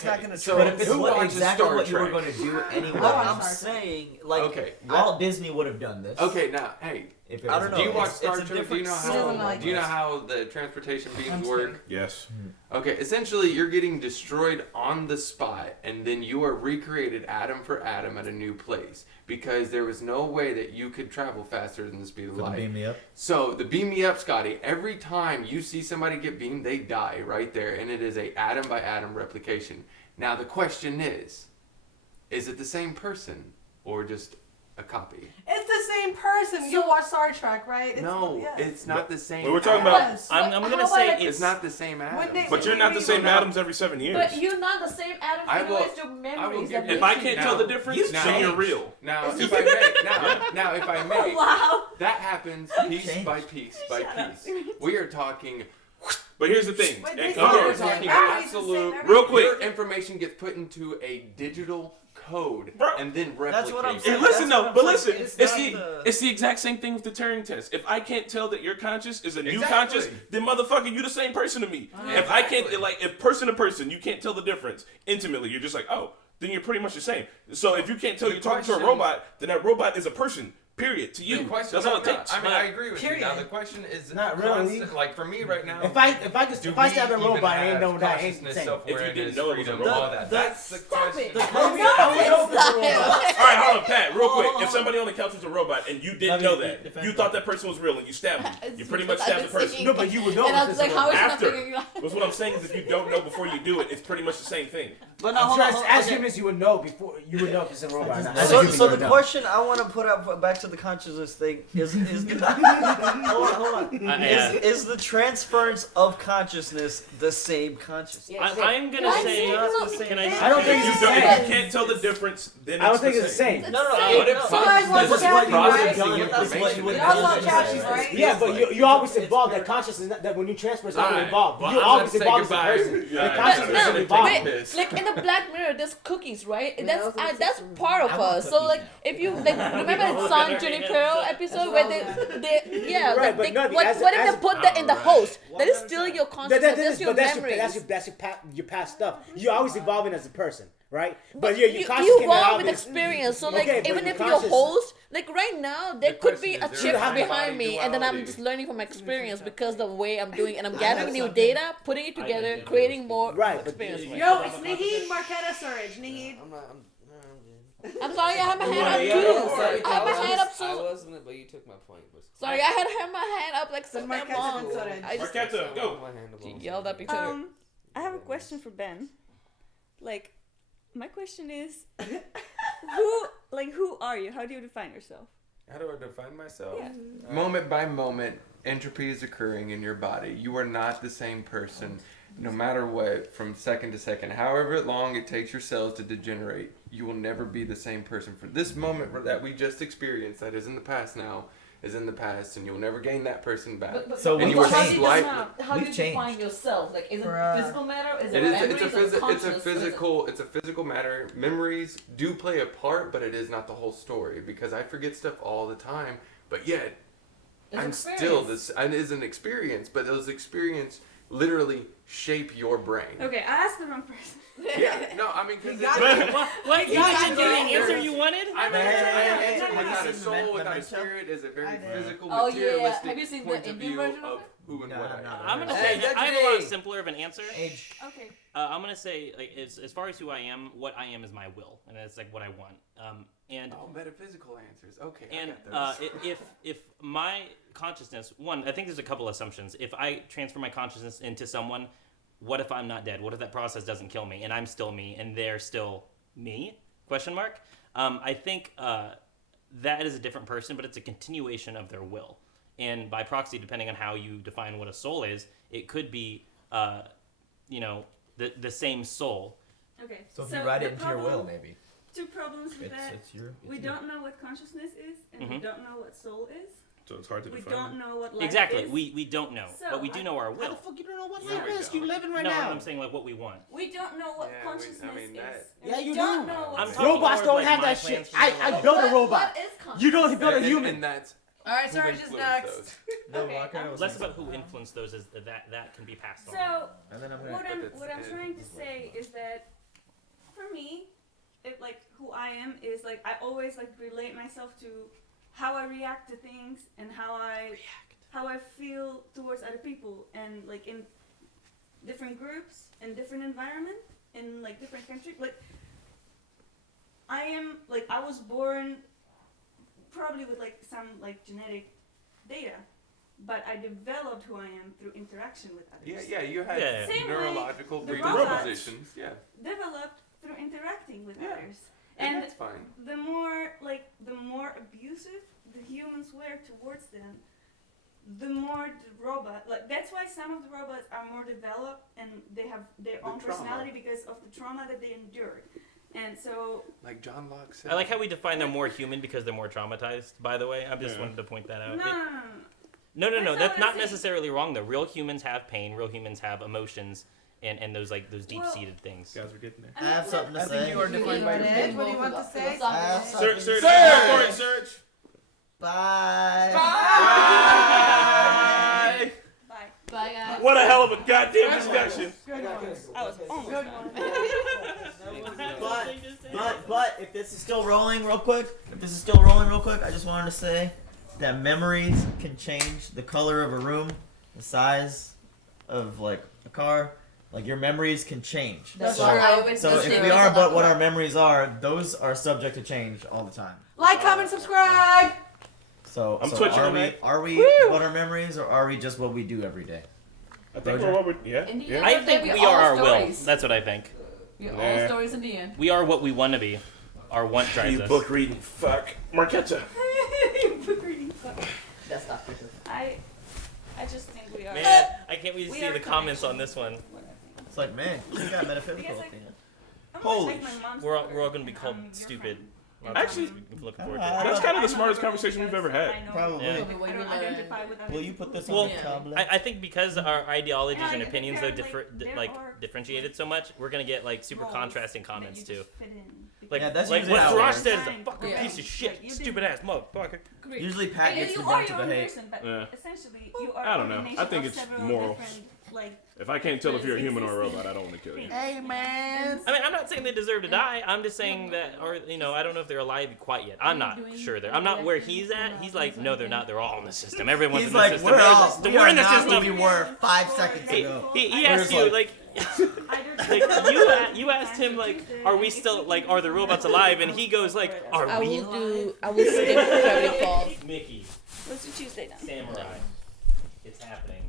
not gonna. So But if it's who what, watches exactly Star what you were Trek? going to do anyway. No, I'm saying like Okay. Walt Disney would have done this. Okay, now, hey, If it I was don't a know. do you watch It's Star a Trek? Do you different know system. how? Like Do you know this. how the transportation beams I'm work? scared. Yes. Okay, essentially, you're getting destroyed on the spot, and then you are recreated atom for atom at a new place because there was no way that you could travel faster than the speed of For the light. beam me up. So the beam me up, Scotty. Every time you see somebody get beamed, they die right there, and it is a atom by atom replication. Now the question is it the same person or just a copy? It's the same person. You watch Star Trek, right? It's not the same. But we're talking about. I'm gonna say it's not the same Adam. But you're not the same Adams every 7 years. But you're not the same Adam. I will. Your memories. If I can't tell the difference, then you're real. Now, if I may, if I may, wow. that happens piece by piece by piece. We are talking. But here's the thing. We're talking absolute. Real quick. Your information gets put into a digital code and then replicated. That's what I'm saying. And listen though, but listen, it's the exact same thing with the Turing test. If I can't tell that your conscious is a new conscious, then motherfucker, you the same person to me. If I can't, if person to person, you can't tell the difference intimately, you're just like, oh, then you're pretty much the same. So if you can't tell you're talking to a robot, then that robot is a person. Period. To you. That's all it takes. I mean, I agree with you. Now the question is not really. Like for me right now. If I still have a robot, I ain't know that ain't the same. If you didn't know it was a robot, that's the question. All right, hold on, Pat, real quick. If somebody on the couch was a robot and you didn't know that, you thought that person was real and you stabbed him, you pretty much stabbed the person. No, but you would know. And I was like, how is after. That's what I'm saying is if you don't know before you do it, it's pretty much the same thing. But no, as humans, you would know before you would know if it's a robot. So the question I want to put up back to the consciousness thing is hold on. Is the transference of consciousness the same consciousness? I'm gonna say. I don't think it's the same. If you can't tell the difference, then I don't think it's the same. No. What if Yeah, but you always involve that consciousness. That when you transfer, it's not involved. You always involve as a person. The consciousness is involved. Like in the Black Mirror, there's cookies, right? That's part of us. So like, if you like, remember the Son Jenny Pearl episode where they right, what if they put that in the host? That is still your consciousness. That's your memory. That's your past stuff. You're always evolving as a person, right? But you evolve with experience. So like, even if you're host, like right now, there could be a chip behind me, and then I'm just learning from my experience because the way I'm doing, and I'm gathering new data, putting it together, creating more experience. Yo, it's Nahid Marquetta Surge. Nahid. I'm sorry, I had my hand up too. I had my hand up I wasn't, but you took my point. Sorry, I had my hand up like so long. Marquetta, go. She yelled at each other. I have a question for Ben. Like, my question is, who are you? How do you define yourself? How do I define myself? Yeah. Moment by moment, entropy is occurring in your body. You are not the same person, no matter what, from second to second. However long it takes your cells to degenerate, you will never be the same person. For this moment that we just experienced, that is in the past now, is in the past, and you'll never gain that person back. So and you are slightly. How do you define yourself? Like, is it physical matter? Is it It's a physical matter. Memories do play a part, but it is not the whole story, because I forget stuff all the time. But yet, I'm still this. And it is an experience, but those experiences literally shape your brain. Okay, I asked the wrong person. Yeah, no, I mean, because what? You didn't get the answer you wanted? I mean, without a soul, without a spirit, is a very physical, materialistic Have you seen point the of Indian view version of of who and what I am. I'm gonna say I have a lot simpler of an answer. Okay. I'm gonna say, like, as far as who I am, what I am is my will, and it's like what I want. And metaphysical answers. Okay. And I got those. if my consciousness, I think there's a couple assumptions. If I transfer my consciousness into someone, what if I'm not dead? What if that process doesn't kill me and I'm still me and they're still me? Question mark. I think that is a different person, but it's a continuation of their will. And by proxy, depending on how you define what a soul is, it could be, the same soul. Okay. So if you write it into your will, maybe. Two problems with that. We don't know what consciousness is, and we don't know what soul is. So it's hard to define. We don't know what life Exactly. is. We don't know, but we do know our will. How the fuck you don't know what life is? You living right no, now. I'm saying like what we want. We don't know what consciousness is. Yeah, you don't do. know what Robots don't have that shit. I built a robot. You don't build a human. And that's Alright, Sarge is next. Less about who influenced those is that can be passed on. So and then what I'm trying to say is that for me, who I am is like I always relate myself to how I react to things and how I feel towards other people, and like in different groups and different environment in different countries. I was born probably with some genetic data, but I developed who I am through interaction with others. Yeah, you had neurological predispositions. Yeah. Developed through interacting with others. And And that's fine. the more abusive the the humans were towards them, the more the robot, like that's why some of the robots are more developed and they have their own personality because of the trauma that they endured. And so, like John Locke said, I like how we define them more human because they're more traumatized. By the way, I just wanted to point that out. No. That's not necessarily wrong though. Real humans have pain. Real humans have emotions. And those deep-seated things. Guys, we're getting there. I have something to say. I think you are defined by your pain. What do you want to say? Search. Bye. Bye. Bye, guys. What a hell of a goddamn discussion. I was almost But if this is still rolling real quick, I just wanted to say that memories can change the color of a room, the size of like a car. Like your memories can change. That's so if we are but what our memories are, those are subject to change all the time. Like, comment, subscribe. So, I'm twitching are on we that. are we what our memories, or are we just what we do every day? I think we're what we I think we are our will. That's what I think. We're all stories in the end. We are what we want to be. Our want drives You us. book reading fuck. Marquetta. That's not true. I just think we are. Man, I can't wait to We see are the comments connection. on this one. It's like, man, you got metaphysical. Because, like, Holy like my mom's We're all brother, going to be called your stupid. friend. Actually, Actually, we're looking forward to that's it. kind of the smartest conversation we've ever had. Probably. Yeah. I don't identify with other Will you put this Well, on the tablet? I think because our ideologies And and I opinions think though they're, there are differentiated so much, we're gonna get like super roles contrasting that comments you too. just fit in. Like, Yeah, that's like usually what how it Thrash works. said is a fucking Yeah. piece of shit, You stupid ass motherfucker. Usually Pat And gets you the are brunt your of own the hate. person, but Yeah. essentially you are I a don't know. combination I think of it's several moral. different, like, If I can't tell if you're a human or a robot, I don't want to kill you. Hey, man. I mean, I'm not saying they deserve to die. I'm just saying that, or I don't know if they're alive quite yet. I'm not sure. I'm not where he's at. He's like, no, they're not. They're all in the system. Everyone's He's in the like, system. we're in the not system. who we were 5 seconds ago. He asked you like you asked him like, are we still like, are the robots alive? And he goes like, are we alive? I will skip Fairy Falls. Mickey, what's the Tuesday now? Samurai, it's happening.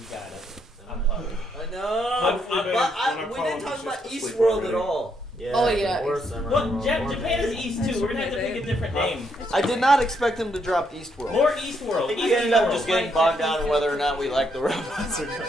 You got it. I'm pumped. I know. We didn't talk about Eastworld at all. Yeah, Oh, yeah. Well, Japan is East too. We're gonna have to pick a different name. I did not expect him to drop Eastworld. More Eastworld. We ended up just getting bogged down in whether or not we like the robots or not.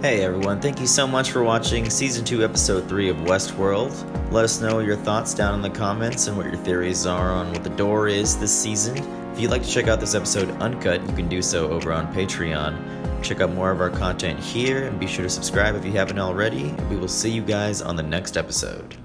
Hey everyone, thank you so much for watching Season 2, Episode 3 of Westworld. Let us know your thoughts down in the comments and what your theories are on what the door is this season. If you'd like to check out this episode uncut, you can do so over on Patreon. Check out more of our content here, and be sure to subscribe if you haven't already. We will see you guys on the next episode.